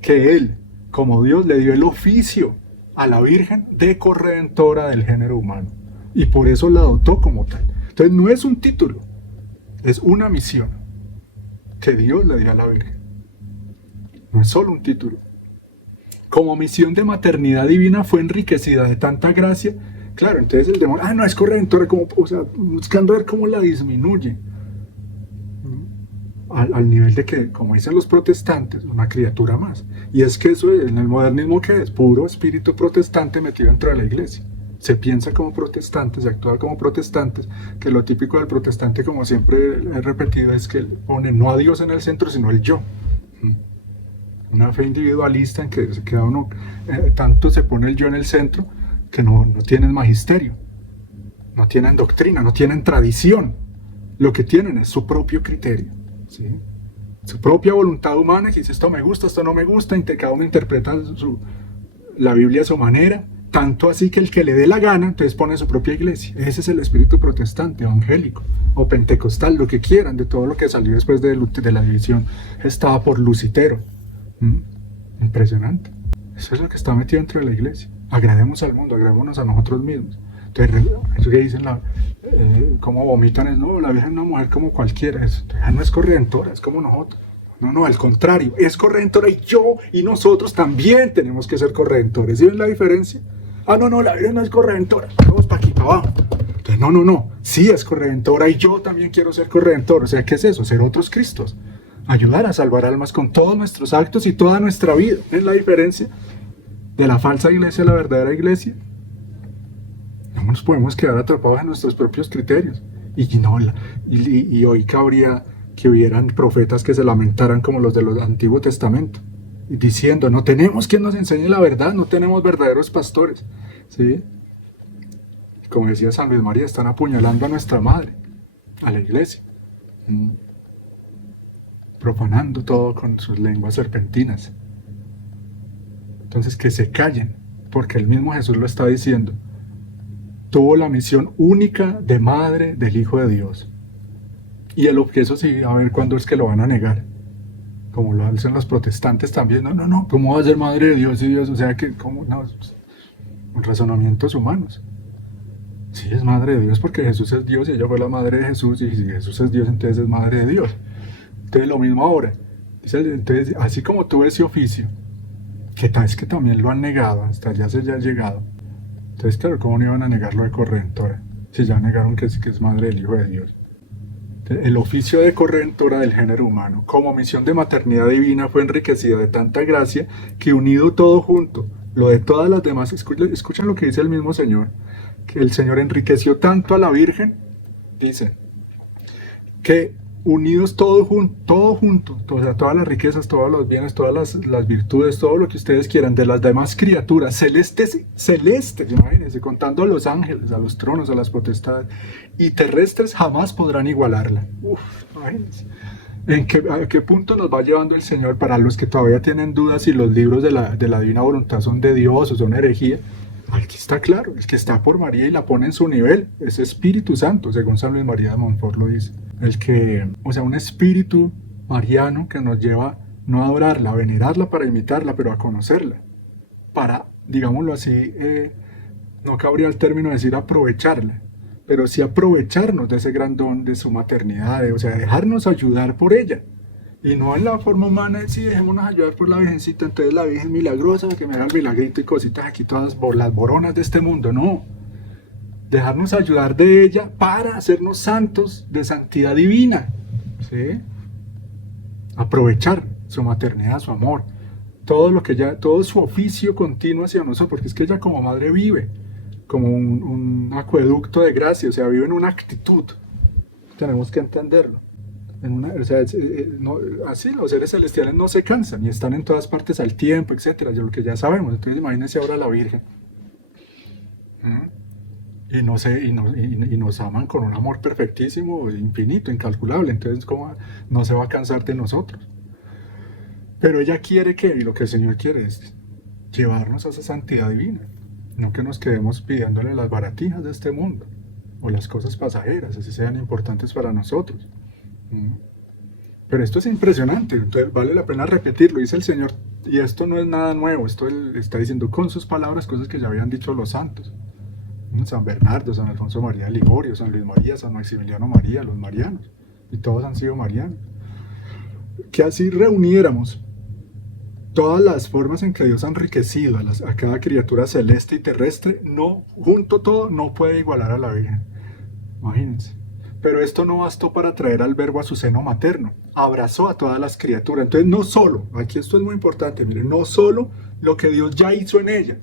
que Él, como Dios, le dio el oficio a la Virgen de corredentora del género humano, y por eso la dotó como tal. Entonces no es un título, es una misión que Dios le dio a la Virgen. No es solo un título. Como misión de maternidad divina fue enriquecida de tanta gracia. Claro, entonces el demonio, no es corredentora, como, o sea, buscando ver cómo la disminuye. Al nivel de que, como dicen los protestantes, una criatura más. Y es que eso en el modernismo, que es puro espíritu protestante metido dentro de la iglesia. Se piensa como protestantes, se actúa como protestantes, que lo típico del protestante, como siempre he repetido, es que pone no a Dios en el centro, sino el yo. Una fe individualista en que se queda uno, tanto se pone el yo en el centro, que no tienen magisterio, no tienen doctrina, no tienen tradición. Lo que tienen es su propio criterio, ¿sí?, su propia voluntad humana, que dice esto me gusta, esto no me gusta, y cada uno interpreta la Biblia a su manera, tanto así que el que le dé la gana, entonces pone su propia iglesia. Ese es el espíritu protestante, evangélico, o pentecostal, lo que quieran, de todo lo que salió después de la división, estaba por Lucitero. Impresionante. Eso es lo que está metido dentro de la iglesia. Agrademos al mundo, agradémonos a nosotros mismos. Entonces, eso que dicen, cómo vomitan, es, no, la Virgen es una mujer como cualquiera, no es corredentora, es como nosotros. No, al contrario, es corredentora y yo y nosotros también tenemos que ser corredentores. ¿Sí ven la diferencia? No, la Virgen no es corredentora, vamos para aquí, para abajo. Entonces, no, sí es corredentora y yo también quiero ser corredentor. O sea, ¿qué es eso? Ser otros Cristos. Ayudar a salvar almas con todos nuestros actos y toda nuestra vida. ¿Ven la diferencia de la falsa iglesia a la verdadera iglesia? No nos podemos quedar atrapados en nuestros propios criterios. Y hoy cabría que hubieran profetas que se lamentaran como los del Antiguo Testamento, diciendo, no tenemos quien nos enseñe la verdad, no tenemos verdaderos pastores, ¿sí? Como decía San Luis María, están apuñalando a nuestra madre, a la iglesia, profanando todo con sus lenguas serpentinas. Entonces que se callen, porque el mismo Jesús lo está diciendo. Tuvo la misión única de madre del Hijo de Dios. Y eso sí, a ver cuándo es que lo van a negar. Como lo hacen los protestantes también. No, ¿cómo va a ser madre de Dios y Dios? O sea que, ¿cómo? No, razonamientos humanos. Sí, es madre de Dios porque Jesús es Dios y ella fue la madre de Jesús. Y si Jesús es Dios, entonces es madre de Dios. Entonces lo mismo ahora. Entonces, así como tuve ese oficio, que tal es que también lo han negado, hasta allá se ya ha llegado. Entonces, claro, ¿cómo no iban a negar lo de corredentora? Si ya negaron que es madre del Hijo de Dios. El oficio de corredentora del género humano, como misión de maternidad divina, fue enriquecida de tanta gracia que unido todo junto, lo de todas las demás, escuchen lo que dice el mismo Señor, que el Señor enriqueció tanto a la Virgen, dice, que unidos todo junto, o sea, todas las riquezas, todos los bienes, todas las virtudes, todo lo que ustedes quieran, de las demás criaturas, celestes, imagínense, contando a los ángeles, a los tronos, a las potestades, y terrestres jamás podrán igualarla. Imagínense. ¿A qué punto nos va llevando el Señor? Para los que todavía tienen dudas si los libros de la Divina Voluntad son de Dios o son herejía, aquí está claro, el que está por María y la pone en su nivel, es Espíritu Santo, según San Luis María de Montfort lo dice. Un espíritu mariano que nos lleva no a adorarla, a venerarla para imitarla, pero a conocerla. Para, digámoslo así, no cabría el término de decir aprovecharla, pero sí aprovecharnos de ese gran don de su maternidad, o sea, dejarnos ayudar por ella. Y no en la forma humana, sí, dejémonos ayudar por la Virgencita, entonces la Virgen milagrosa, que me haga el milagrito y cositas aquí todas las boronas de este mundo, no. Dejarnos ayudar de ella para hacernos santos de santidad divina, ¿sí? Aprovechar su maternidad, su amor, todo su oficio continuo hacia nosotros, porque es que ella como madre vive como un acueducto de gracia, o sea, vive en una actitud, tenemos que entenderlo. Así los seres celestiales no se cansan y están en todas partes al tiempo, etcétera, lo que ya sabemos. Entonces imagínense ahora la Virgen. Y nos aman con un amor perfectísimo, infinito, incalculable. Entonces, ¿cómo no se va a cansar de nosotros? Pero ella quiere y lo que el Señor quiere es llevarnos a esa santidad divina. No que nos quedemos pidiéndole las baratijas de este mundo o las cosas pasajeras, así sean importantes para nosotros. Pero esto es impresionante, entonces vale la pena repetirlo, dice el Señor, y esto no es nada nuevo, esto Él está diciendo con sus palabras cosas que ya habían dicho los santos. San Bernardo, San Alfonso María de Ligorio, San Luis María, San Maximiliano María, los marianos, y todos han sido marianos. Que así reuniéramos todas las formas en que Dios ha enriquecido a cada criatura celeste y terrestre, junto todo, no puede igualar a la Virgen. Imagínense. Pero esto no bastó para traer al Verbo a su seno materno, abrazó a todas las criaturas. Entonces no solo, aquí esto es muy importante, miren, no solo lo que Dios ya hizo en ella,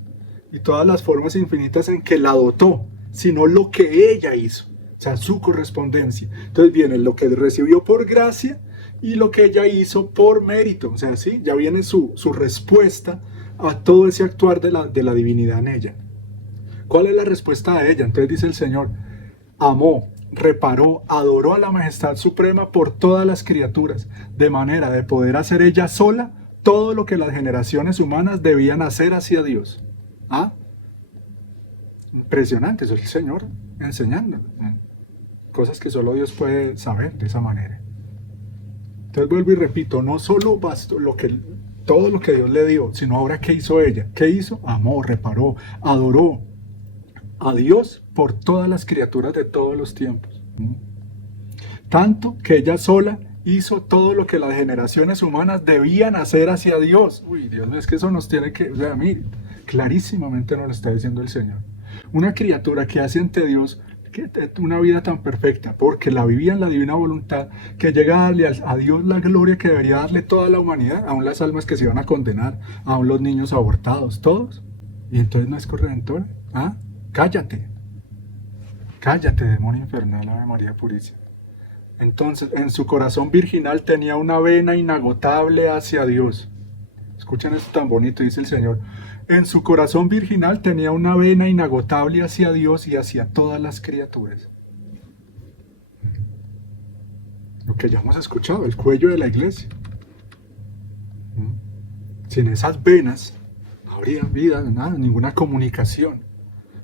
y todas las formas infinitas en que la dotó, sino lo que ella hizo, o sea, su correspondencia. Entonces viene lo que recibió por gracia y lo que ella hizo por mérito, o sea, sí, ya viene su respuesta a todo ese actuar de la divinidad en ella. ¿Cuál es la respuesta de ella? Entonces dice el Señor, amó, reparó, adoró a la majestad suprema por todas las criaturas, de manera de poder hacer ella sola todo lo que las generaciones humanas debían hacer hacia Dios. Impresionante, eso es el Señor enseñando cosas que solo Dios puede saber de esa manera. Entonces vuelvo y repito, no solo bastó todo lo que Dios le dio, sino ahora ¿qué hizo ella? ¿Qué hizo? Amó, reparó, adoró a Dios por todas las criaturas de todos los tiempos. Tanto que ella sola hizo todo lo que las generaciones humanas debían hacer hacia Dios. Uy, Dios mío, es que eso nos tiene que, o sea, mire, clarísimamente nos lo está diciendo el Señor. Una criatura que hace ante Dios una vida tan perfecta, porque la vivía en la divina voluntad, que llega a darle a Dios la gloria que debería darle toda la humanidad, aún las almas que se iban a condenar, aún los niños abortados, todos. Y entonces no es corredentora. ¿Ah? Cállate. Cállate, demonio infernal, Ave María Purísima. Entonces, en su corazón virginal tenía una vena inagotable hacia Dios. Escuchen esto tan bonito, dice el Señor. En su corazón virginal tenía una vena inagotable hacia Dios y hacia todas las criaturas. Lo que ya hemos escuchado, el cuello de la iglesia. Sin esas venas no habría vida, nada, ninguna comunicación,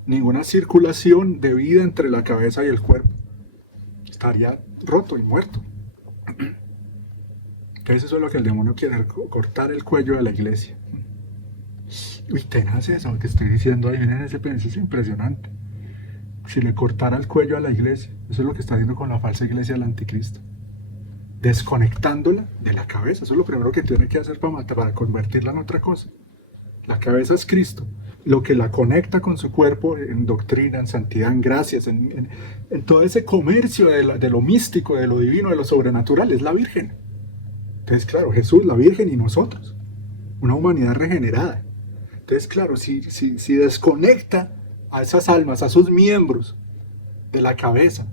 ninguna circulación de vida entre la cabeza y el cuerpo. Estaría roto y muerto. Entonces eso es lo que el demonio quiere, cortar el cuello de la iglesia. Uy, tenaz eso que estoy diciendo ahí, miren ese pensamiento, es impresionante. Si le cortara el cuello a la iglesia, eso es lo que está haciendo con la falsa iglesia del anticristo. Desconectándola de la cabeza, eso es lo primero que tiene que hacer para convertirla en otra cosa. La cabeza es Cristo, lo que la conecta con su cuerpo en doctrina, en santidad, en gracias, en todo ese comercio de lo místico, de lo divino, de lo sobrenatural, es la Virgen. Entonces, claro, Jesús, la Virgen y nosotros, una humanidad regenerada. Entonces, claro, si desconecta a esas almas, a sus miembros de la cabeza,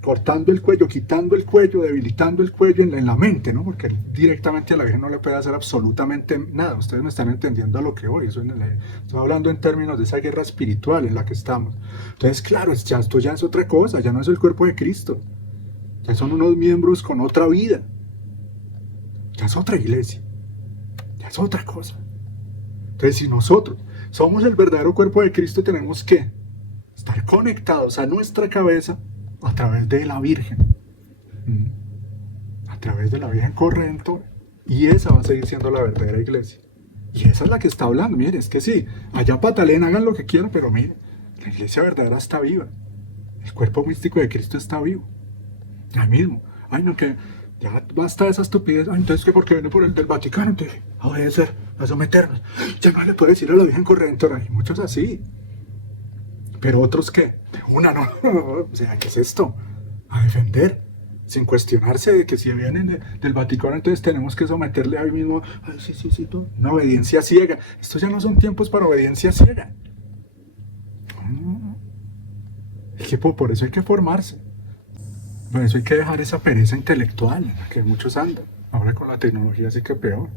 cortando el cuello, quitando el cuello, debilitando el cuello en la mente, ¿no? Porque directamente a la Virgen no le puede hacer absolutamente nada. Ustedes me están entendiendo a lo que voy. Estoy hablando en términos de esa guerra espiritual en la que estamos. Entonces, claro, esto ya es otra cosa, ya no es el cuerpo de Cristo. Ya son unos miembros con otra vida. Ya es otra iglesia. Ya es otra cosa. Entonces, si nosotros somos el verdadero cuerpo de Cristo, tenemos que estar conectados a nuestra cabeza a través de la Virgen. A través de la Virgen corredentora. Y esa va a seguir siendo la verdadera iglesia. Y esa es la que está hablando. Mire, es que sí, allá patalen, hagan lo que quieran, pero mire, la iglesia verdadera está viva. El cuerpo místico de Cristo está vivo. Ya mismo. Ay, no, que ya basta de esa estupidez. Ay, entonces que porque viene por el del Vaticano, entonces a obedecer, a someternos. Ya no le puede decir a la Virgen corredentora. Hay muchos así. Pero otros que, una no, o sea, ¿qué es esto? A defender, sin cuestionarse de que si vienen del Vaticano, entonces tenemos que someterle ahí mismo, ay, sí, todo. Una obediencia ciega. Estos ya no son tiempos para obediencia ciega. Es que por eso hay que formarse. Por eso hay que dejar esa pereza intelectual en la que muchos andan. Ahora con la tecnología sí que peor.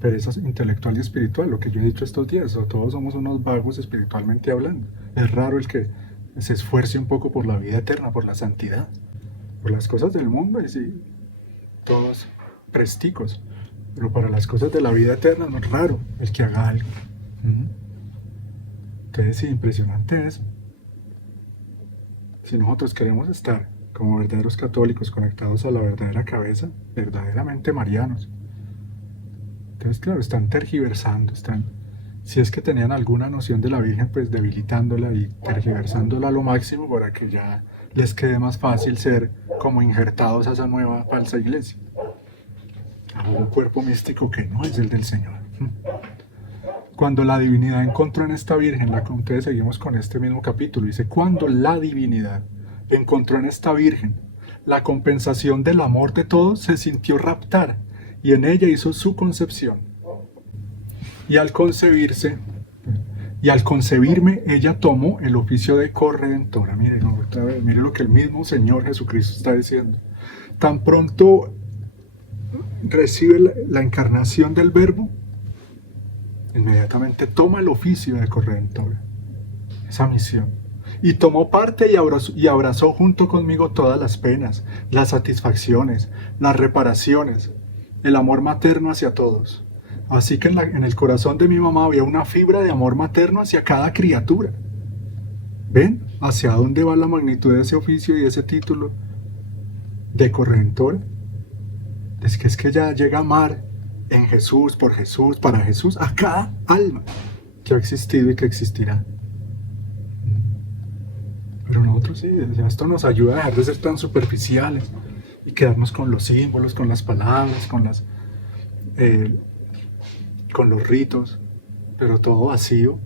Pereza intelectual y espiritual, lo que yo he dicho estos días, todos somos unos vagos espiritualmente hablando. Es raro el que se esfuerce un poco por la vida eterna, por la santidad, por las cosas del mundo, y sí, todos presticos, pero para las cosas de la vida eterna no es raro el que haga algo. Entonces sí, impresionante eso. Si nosotros queremos estar como verdaderos católicos conectados a la verdadera cabeza, verdaderamente marianos, entonces, claro, están tergiversando, si es que tenían alguna noción de la Virgen, pues debilitándola y tergiversándola a lo máximo para que ya les quede más fácil ser como injertados a esa nueva falsa iglesia, a un cuerpo místico que no es el del Señor. Cuando la divinidad encontró en esta Virgen, entonces seguimos con este mismo capítulo, dice, cuando la divinidad encontró en esta Virgen la compensación del amor de todos, se sintió raptar, y en ella hizo su concepción. Y al concebirme, ella tomó el oficio de corredentora. Mire lo que el mismo Señor Jesucristo está diciendo. Tan pronto recibe la encarnación del Verbo, inmediatamente toma el oficio de corredentora, esa misión. Y tomó parte y abrazó junto conmigo todas las penas, las satisfacciones, las reparaciones, el amor materno hacia todos. Así que en el corazón de mi mamá había una fibra de amor materno hacia cada criatura. ¿Ven hacia dónde va la magnitud de ese oficio y ese título de corredentora? Es que ya llega a amar en Jesús, por Jesús, para Jesús, a cada alma que ha existido y que existirá. Pero nosotros sí, esto nos ayuda a dejar de ser tan superficiales y quedarnos con los símbolos, con las palabras, con los ritos, pero todo vacío,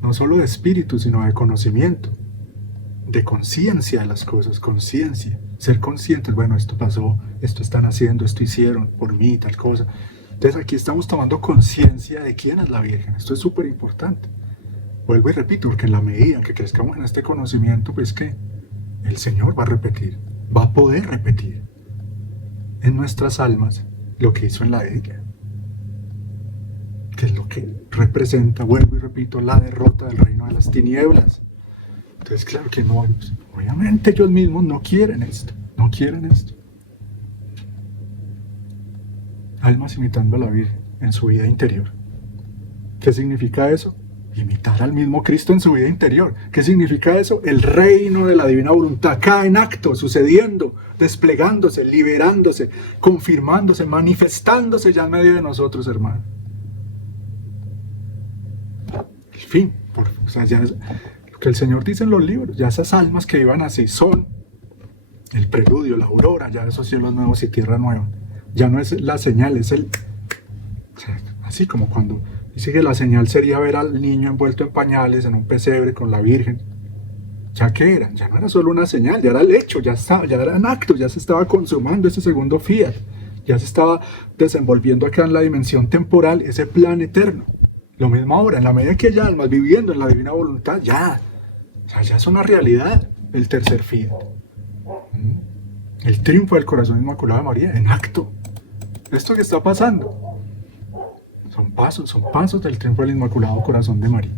no solo de espíritu, sino de conocimiento, de conciencia de las cosas, conciencia, ser conscientes, bueno, esto pasó, esto están haciendo, esto hicieron por mí, tal cosa. Entonces aquí estamos tomando conciencia de quién es la Virgen, esto es súper importante. Vuelvo y repito, porque en la medida que crezcamos en este conocimiento, pues que el Señor va a repetir, va a poder repetir en nuestras almas lo que hizo en la de ella, que es lo que representa, vuelvo y repito, la derrota del reino de las tinieblas. Entonces, claro que no, obviamente ellos mismos no quieren esto, no quieren esto. Almas imitando a la Virgen en su vida interior. ¿Qué significa eso? Imitar al mismo Cristo en su vida interior. ¿Qué significa eso? El reino de la divina voluntad, acá en acto, sucediendo, desplegándose, liberándose, confirmándose, manifestándose ya en medio de nosotros, hermano. El fin, o sea, ya es lo que el Señor dice en los libros, ya esas almas que vivan así son el preludio, la aurora, ya esos cielos nuevos y tierra nueva. Ya no es la señal, es el... O sea, así como cuando dice que la señal sería ver al niño envuelto en pañales en un pesebre con la Virgen. ¿Ya qué era? Ya no era solo una señal, ya era el hecho, ya era en acto, ya se estaba consumando ese segundo fiat, ya se estaba desenvolviendo acá en la dimensión temporal ese plan eterno. Lo mismo ahora, en la medida que hay almas viviendo en la divina voluntad, ya es una realidad el tercer fiat. El triunfo del corazón inmaculado de María en acto. Esto que está pasando son pasos del triunfo del Inmaculado Corazón de María.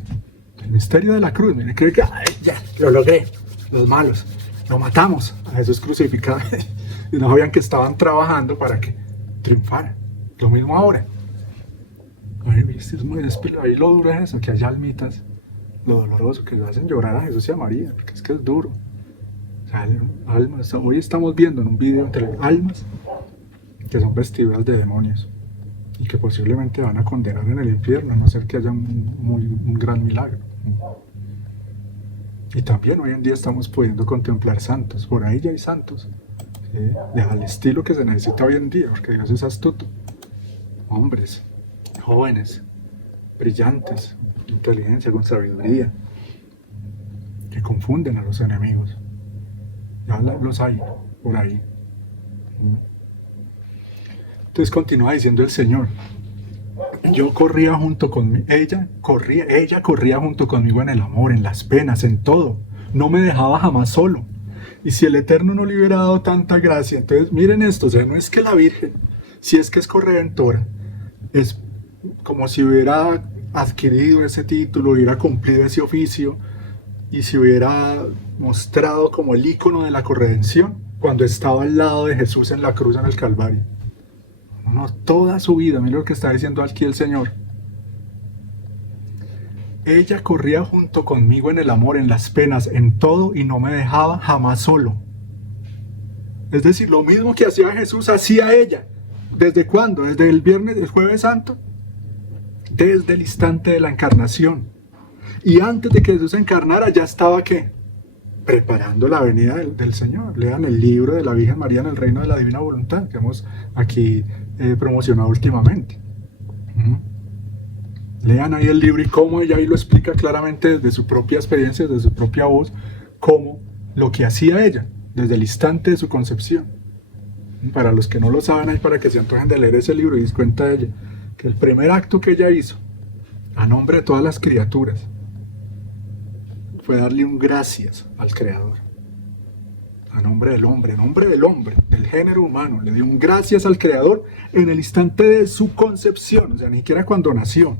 El misterio de la cruz, miren, creo que ya, lo logré, los malos, lo matamos a Jesús crucificado. Y no sabían que estaban trabajando para que triunfara. Lo mismo ahora. Ahí lo duro es eso, que haya almitas, lo doloroso, que le hacen llorar a Jesús y a María, porque es que es duro. O sea, almas, hoy estamos viendo en un video entre almas que son vestidas de demonios y que posiblemente van a condenar en el infierno, a no ser que haya un gran milagro. Y también hoy en día estamos pudiendo contemplar santos, por ahí ya hay santos, ¿sí? Al estilo que se necesita hoy en día, porque Dios es astuto. Hombres, jóvenes, brillantes, con inteligencia, con sabiduría, que confunden a los enemigos. Ya los hay por ahí. Entonces continúa diciendo el Señor, yo corría junto conmigo, ella corría junto conmigo en el amor, en las penas, en todo, no me dejaba jamás solo. Y si el Eterno no le hubiera dado tanta gracia, entonces miren esto, o sea, no es que la Virgen, si es que es corredentora, es como si hubiera adquirido ese título, hubiera cumplido ese oficio y se hubiera mostrado como el ícono de la corredención cuando estaba al lado de Jesús en la cruz en el Calvario. No, toda su vida, mira lo que está diciendo aquí el Señor. Ella corría junto conmigo en el amor, en las penas, en todo, y no me dejaba jamás solo. Es decir, lo mismo que hacía Jesús, hacía ella. ¿Desde cuándo? Desde el jueves santo. Desde el instante de la encarnación. Y antes de que Jesús se encarnara, ya estaba, ¿qué? Preparando la venida del Señor. Lean el libro de la Virgen María en el Reino de la Divina Voluntad, que hemos aquí promocionado últimamente. Lean ahí el libro y cómo ella ahí lo explica claramente desde su propia experiencia, desde su propia voz, cómo lo que hacía ella, desde el instante de su concepción. Para los que no lo saben, ahí para que se antojen de leer ese libro y des cuenta de ella, que el primer acto que ella hizo, a nombre de todas las criaturas, fue darle un gracias al Creador. A nombre del hombre, del género humano, le dio un gracias al Creador en el instante de su concepción, o sea, ni siquiera cuando nació,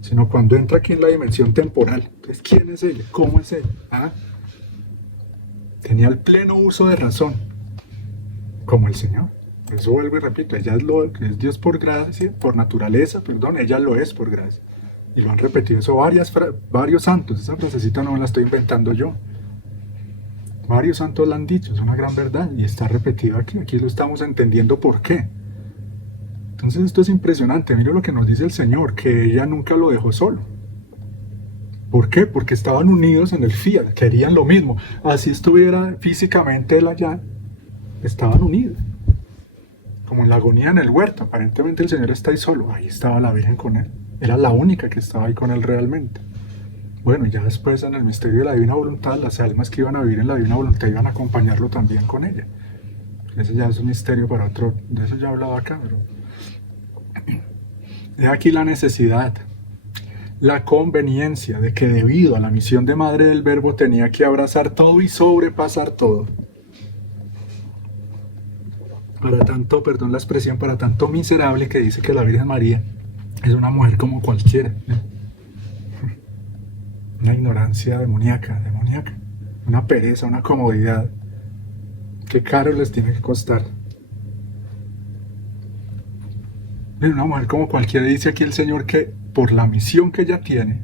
sino cuando entra aquí en la dimensión temporal. Entonces, ¿quién es ella? ¿Cómo es ella? Tenía el pleno uso de razón, como el Señor. Por eso vuelvo y repito, ella es Dios por gracia, por naturaleza, ella lo es por gracia. Y lo han repetido eso varios santos, esa frasecita no me la estoy inventando yo. Varios santos la han dicho, es una gran verdad y está repetido aquí lo estamos entendiendo por qué. Entonces esto es impresionante, mire lo que nos dice el Señor, que ella nunca lo dejó solo. ¿Por qué? Porque estaban unidos en el fiat, querían lo mismo. Así estuviera físicamente él allá, estaban unidos. Como en la agonía en el huerto, aparentemente el Señor está ahí solo, ahí estaba la Virgen con él. Era la única que estaba ahí con él realmente. Bueno, ya después en el misterio de la divina voluntad, las almas que iban a vivir en la divina voluntad iban a acompañarlo también con ella. Ese ya es un misterio para otro, de eso ya he hablado acá, pero... He aquí la necesidad, la conveniencia de que debido a la misión de madre del Verbo tenía que abrazar todo y sobrepasar todo. Para tanto, perdón la expresión, para tanto miserable que dice que la Virgen María es una mujer como cualquiera, ¿no? Una ignorancia demoníaca, una pereza, una comodidad que caro les tiene que costar. Una mujer como cualquiera, dice aquí el Señor que por la misión que ella tiene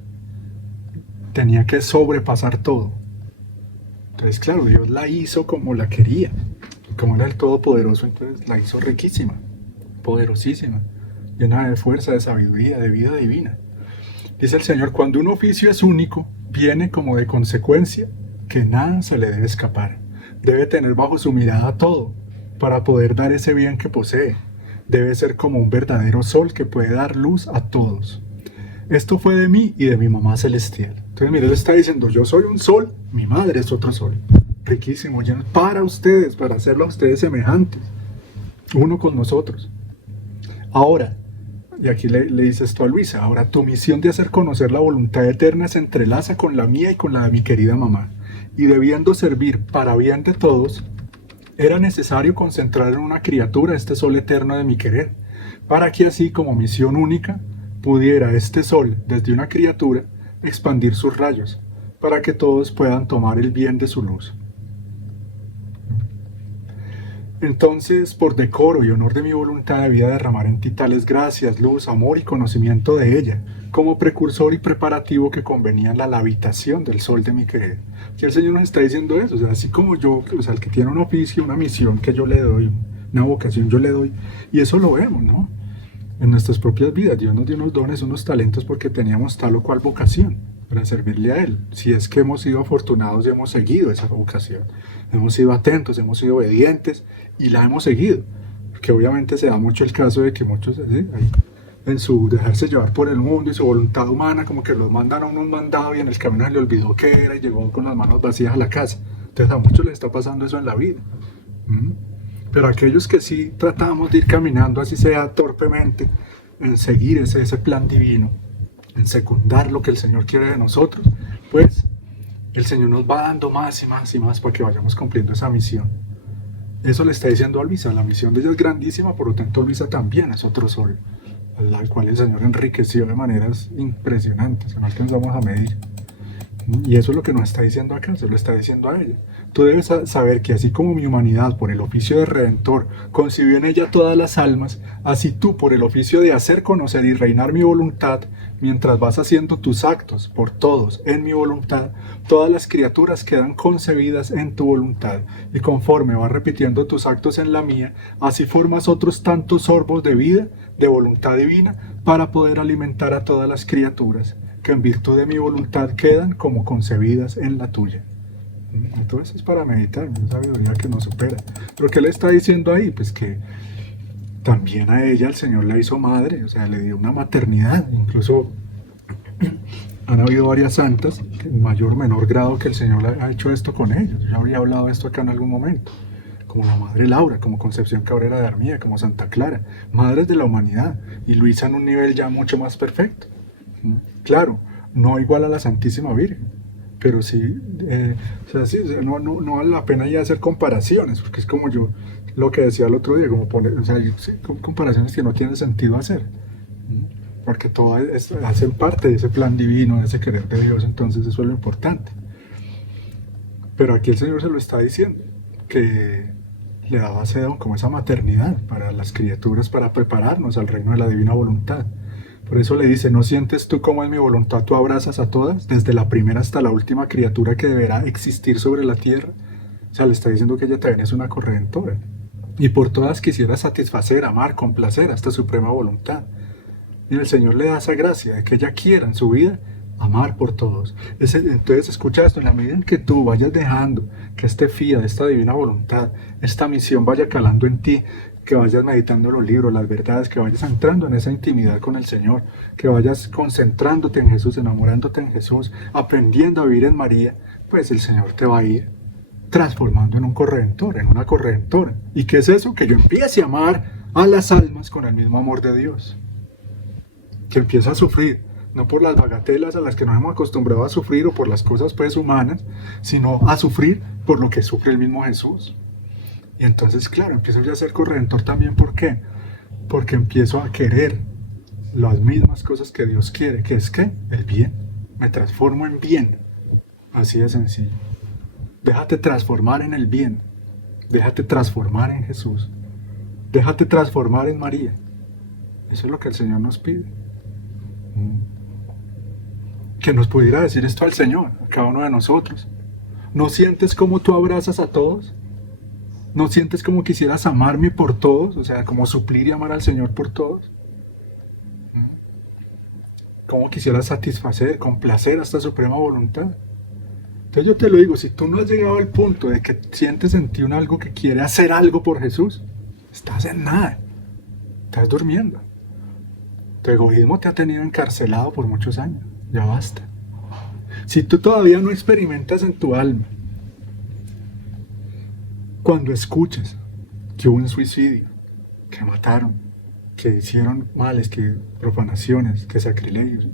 tenía que sobrepasar todo. Entonces claro, Dios la hizo como la quería, como era el Todopoderoso, entonces la hizo riquísima, poderosísima, llena de fuerza, de sabiduría, de vida divina. Dice el Señor, cuando un oficio es único, viene como de consecuencia que nada se le debe escapar. Debe tener bajo su mirada todo para poder dar ese bien que posee. Debe ser como un verdadero sol que puede dar luz a todos. Esto fue de mí y de mi mamá celestial. Entonces, mire, él está diciendo, yo soy un sol, mi madre es otro sol. Riquísimo, lleno para ustedes, para hacerlo a ustedes semejantes, uno con nosotros. Ahora, y aquí le dice esto a Luisa, ahora tu misión de hacer conocer la voluntad eterna se entrelaza con la mía y con la de mi querida mamá. Y debiendo servir para bien de todos, era necesario concentrar en una criatura este sol eterno de mi querer, para que así como misión única, pudiera este sol, desde una criatura, expandir sus rayos, para que todos puedan tomar el bien de su luz. Entonces, por decoro y honor de mi voluntad, debía derramar en ti tales gracias, luz, amor y conocimiento de ella, como precursor y preparativo que convenían a la habitación del sol de mi querer. Y el Señor nos está diciendo eso, o sea, así como yo, o sea, el que tiene un oficio, una misión que yo le doy, una vocación yo le doy, y eso lo vemos, ¿no? En nuestras propias vidas, Dios nos dio unos dones, unos talentos porque teníamos tal o cual vocación para servirle a Él. Si es que hemos sido afortunados y hemos seguido esa vocación, hemos sido atentos, hemos sido obedientes y la hemos seguido. Porque obviamente se da mucho el caso de que muchos, ¿sí?, en su dejarse llevar por el mundo y su voluntad humana, como que los mandan a un mandado y en el camino se le olvidó qué era y llegó con las manos vacías a la casa. Entonces a muchos les está pasando eso en la vida. Pero aquellos que sí tratamos de ir caminando, así sea torpemente, en seguir ese plan divino, en secundar lo que el Señor quiere de nosotros, pues el Señor nos va dando más y más y más para que vayamos cumpliendo esa misión. Eso le está diciendo a Luisa, la misión de ella es grandísima, por lo tanto Luisa también es otro sol, al cual el Señor enriqueció de maneras impresionantes, que no alcanzamos a medir. Y eso es lo que nos está diciendo acá, se lo está diciendo a ella. Tú debes saber que así como mi humanidad por el oficio de Redentor concibió en ella todas las almas, así tú por el oficio de hacer conocer y reinar mi voluntad, mientras vas haciendo tus actos por todos en mi voluntad, todas las criaturas quedan concebidas en tu voluntad, y conforme vas repitiendo tus actos en la mía, así formas otros tantos sorbos de vida, de voluntad divina, para poder alimentar a todas las criaturas, que en virtud de mi voluntad quedan como concebidas en la tuya. Entonces es para meditar, una sabiduría que nos supera. ¿Pero qué le está diciendo ahí? Pues que también a ella el Señor la hizo madre, o sea, le dio una maternidad. Incluso han habido varias santas, en mayor o menor grado, que el Señor ha hecho esto con ellos. Yo habría hablado de esto acá en algún momento. Como la Madre Laura, como Concepción Cabrera de Armilla, como Santa Clara, madres de la humanidad, y Luisa en un nivel ya mucho más perfecto. Claro, no igual a la Santísima Virgen, pero sí, no vale la pena ya hacer comparaciones, porque es como yo lo que decía el otro día, como poner, comparaciones que no tienen sentido hacer, porque todo hacen parte de ese plan divino, de ese querer de Dios, entonces eso es lo importante. Pero aquí el Señor se lo está diciendo, que le daba como esa maternidad para las criaturas, para prepararnos al reino de la divina voluntad. Por eso le dice, ¿no sientes tú cómo en mi voluntad tú abrazas a todas, desde la primera hasta la última criatura que deberá existir sobre la tierra? O sea, le está diciendo que ella también es una corredentora. y por todas quisiera satisfacer, amar, complacer a esta suprema voluntad. Y el Señor le da esa gracia de que ella quiera en su vida amar por todos. Entonces escucha esto, en la medida en que tú vayas dejando que este fía de esta divina voluntad, esta misión vaya calando en ti, que vayas meditando los libros, las verdades, que vayas entrando en esa intimidad con el Señor, que vayas concentrándote en Jesús, enamorándote en Jesús, aprendiendo a vivir en María, pues el Señor te va a ir transformando en un corredentor, en una corredentora. ¿Y qué es eso? Que yo empiece a amar a las almas con el mismo amor de Dios. Que empiece a sufrir, no por las bagatelas a las que nos hemos acostumbrado a sufrir o por las cosas pues humanas, sino a sufrir por lo que sufre el mismo Jesús. Y entonces, claro, empiezo ya a ser corredentor también. ¿Por qué? Porque empiezo a querer las mismas cosas que Dios quiere, que es que el bien. Me transformo en bien. Así de sencillo. Déjate transformar en el bien. Déjate transformar en Jesús. Déjate transformar en María. Eso es lo que el Señor nos pide. Que nos pudiera decir esto al Señor, a cada uno de nosotros. ¿No sientes cómo tú abrazas a todos? ¿No sientes como quisieras amarme por todos? O sea, como suplir y amar al Señor por todos. ¿Cómo quisieras satisfacer, complacer a esta suprema voluntad? Entonces yo te lo digo, si tú no has llegado al punto de que sientes en ti un algo que quiere hacer algo por Jesús, estás en nada. Estás durmiendo. Tu egoísmo te ha tenido encarcelado por muchos años. Ya basta. Si tú todavía no experimentas en tu alma, cuando escuches que hubo un suicidio, que mataron, que hicieron males, que profanaciones, que sacrilegios,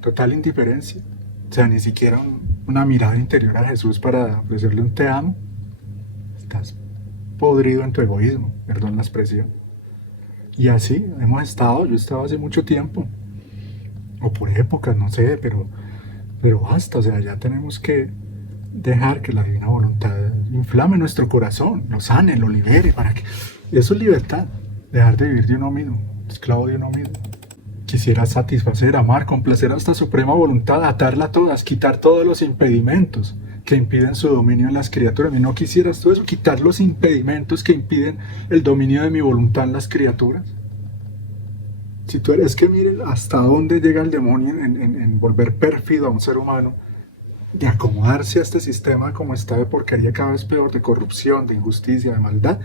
total indiferencia, o sea, ni siquiera una mirada interior a Jesús para ofrecerle un te amo, estás podrido en tu egoísmo, perdón la expresión. Y así hemos estado, yo he estado hace mucho tiempo, o por épocas, no sé, pero basta, o sea, ya tenemos que dejar que la divina voluntad inflame nuestro corazón, lo sane, lo libere, para que... Eso es libertad, dejar de vivir de uno mismo, esclavo de uno mismo. Quisiera satisfacer, amar, complacer a esta suprema voluntad, atarla a todas, quitar todos los impedimentos que impiden su dominio en las criaturas. ¿Y no quisieras todo eso? Quitar los impedimentos que impiden el dominio de mi voluntad en las criaturas. Si tú eres que miren hasta dónde llega el demonio en volver pérfido a un ser humano, de acomodarse a este sistema como está de porquería cada vez peor, de corrupción, de injusticia, de maldad,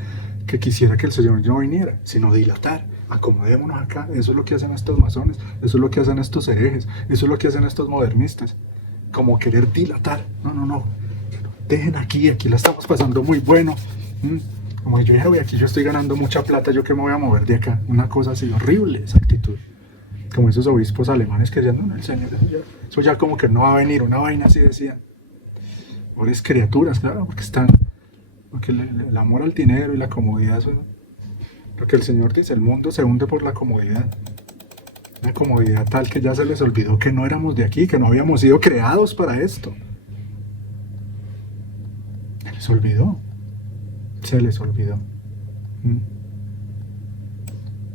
que quisiera que el Señor no viniera, sino dilatar. Acomodémonos acá. Eso es lo que hacen estos masones, eso es lo que hacen estos herejes, eso es lo que hacen estos modernistas, como querer dilatar. No, dejen aquí la estamos pasando muy bueno. Como yo dije, aquí yo estoy ganando mucha plata, yo que me voy a mover de acá. Una cosa así horrible, esa actitud. Como esos obispos alemanes que decían, no, el Señor, eso ya como que no va a venir, una vaina así decían. Pobres criaturas, claro, porque el amor al dinero y la comodidad, eso, lo que el Señor dice, el mundo se hunde por la comodidad. Una comodidad tal que ya se les olvidó que no éramos de aquí, que no habíamos sido creados para esto. Se les olvidó.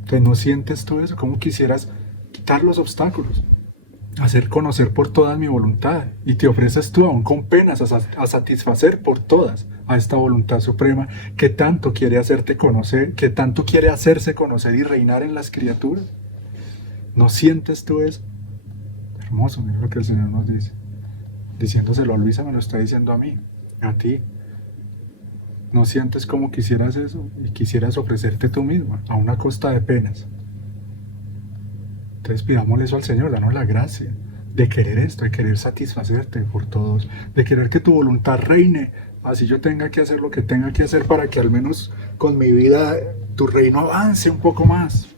Entonces, ¿no sientes tú eso? ¿Cómo quisieras quitar los obstáculos? Hacer conocer por todas mi voluntad, y te ofreces tú aún con penas a satisfacer por todas a esta voluntad suprema que tanto quiere hacerte conocer, que tanto quiere hacerse conocer y reinar en las criaturas. ¿No sientes tú eso? Hermoso, mira lo que el Señor nos dice, diciéndoselo a Luisa, me lo está diciendo a mí, a ti. ¿No sientes cómo quisieras eso? Y quisieras ofrecerte tú misma a una costa de penas. Entonces pidámosle eso al Señor, danos la gracia de querer esto, de querer satisfacerte por todos, de querer que tu voluntad reine, así yo tenga que hacer lo que tenga que hacer para que al menos con mi vida tu reino avance un poco más.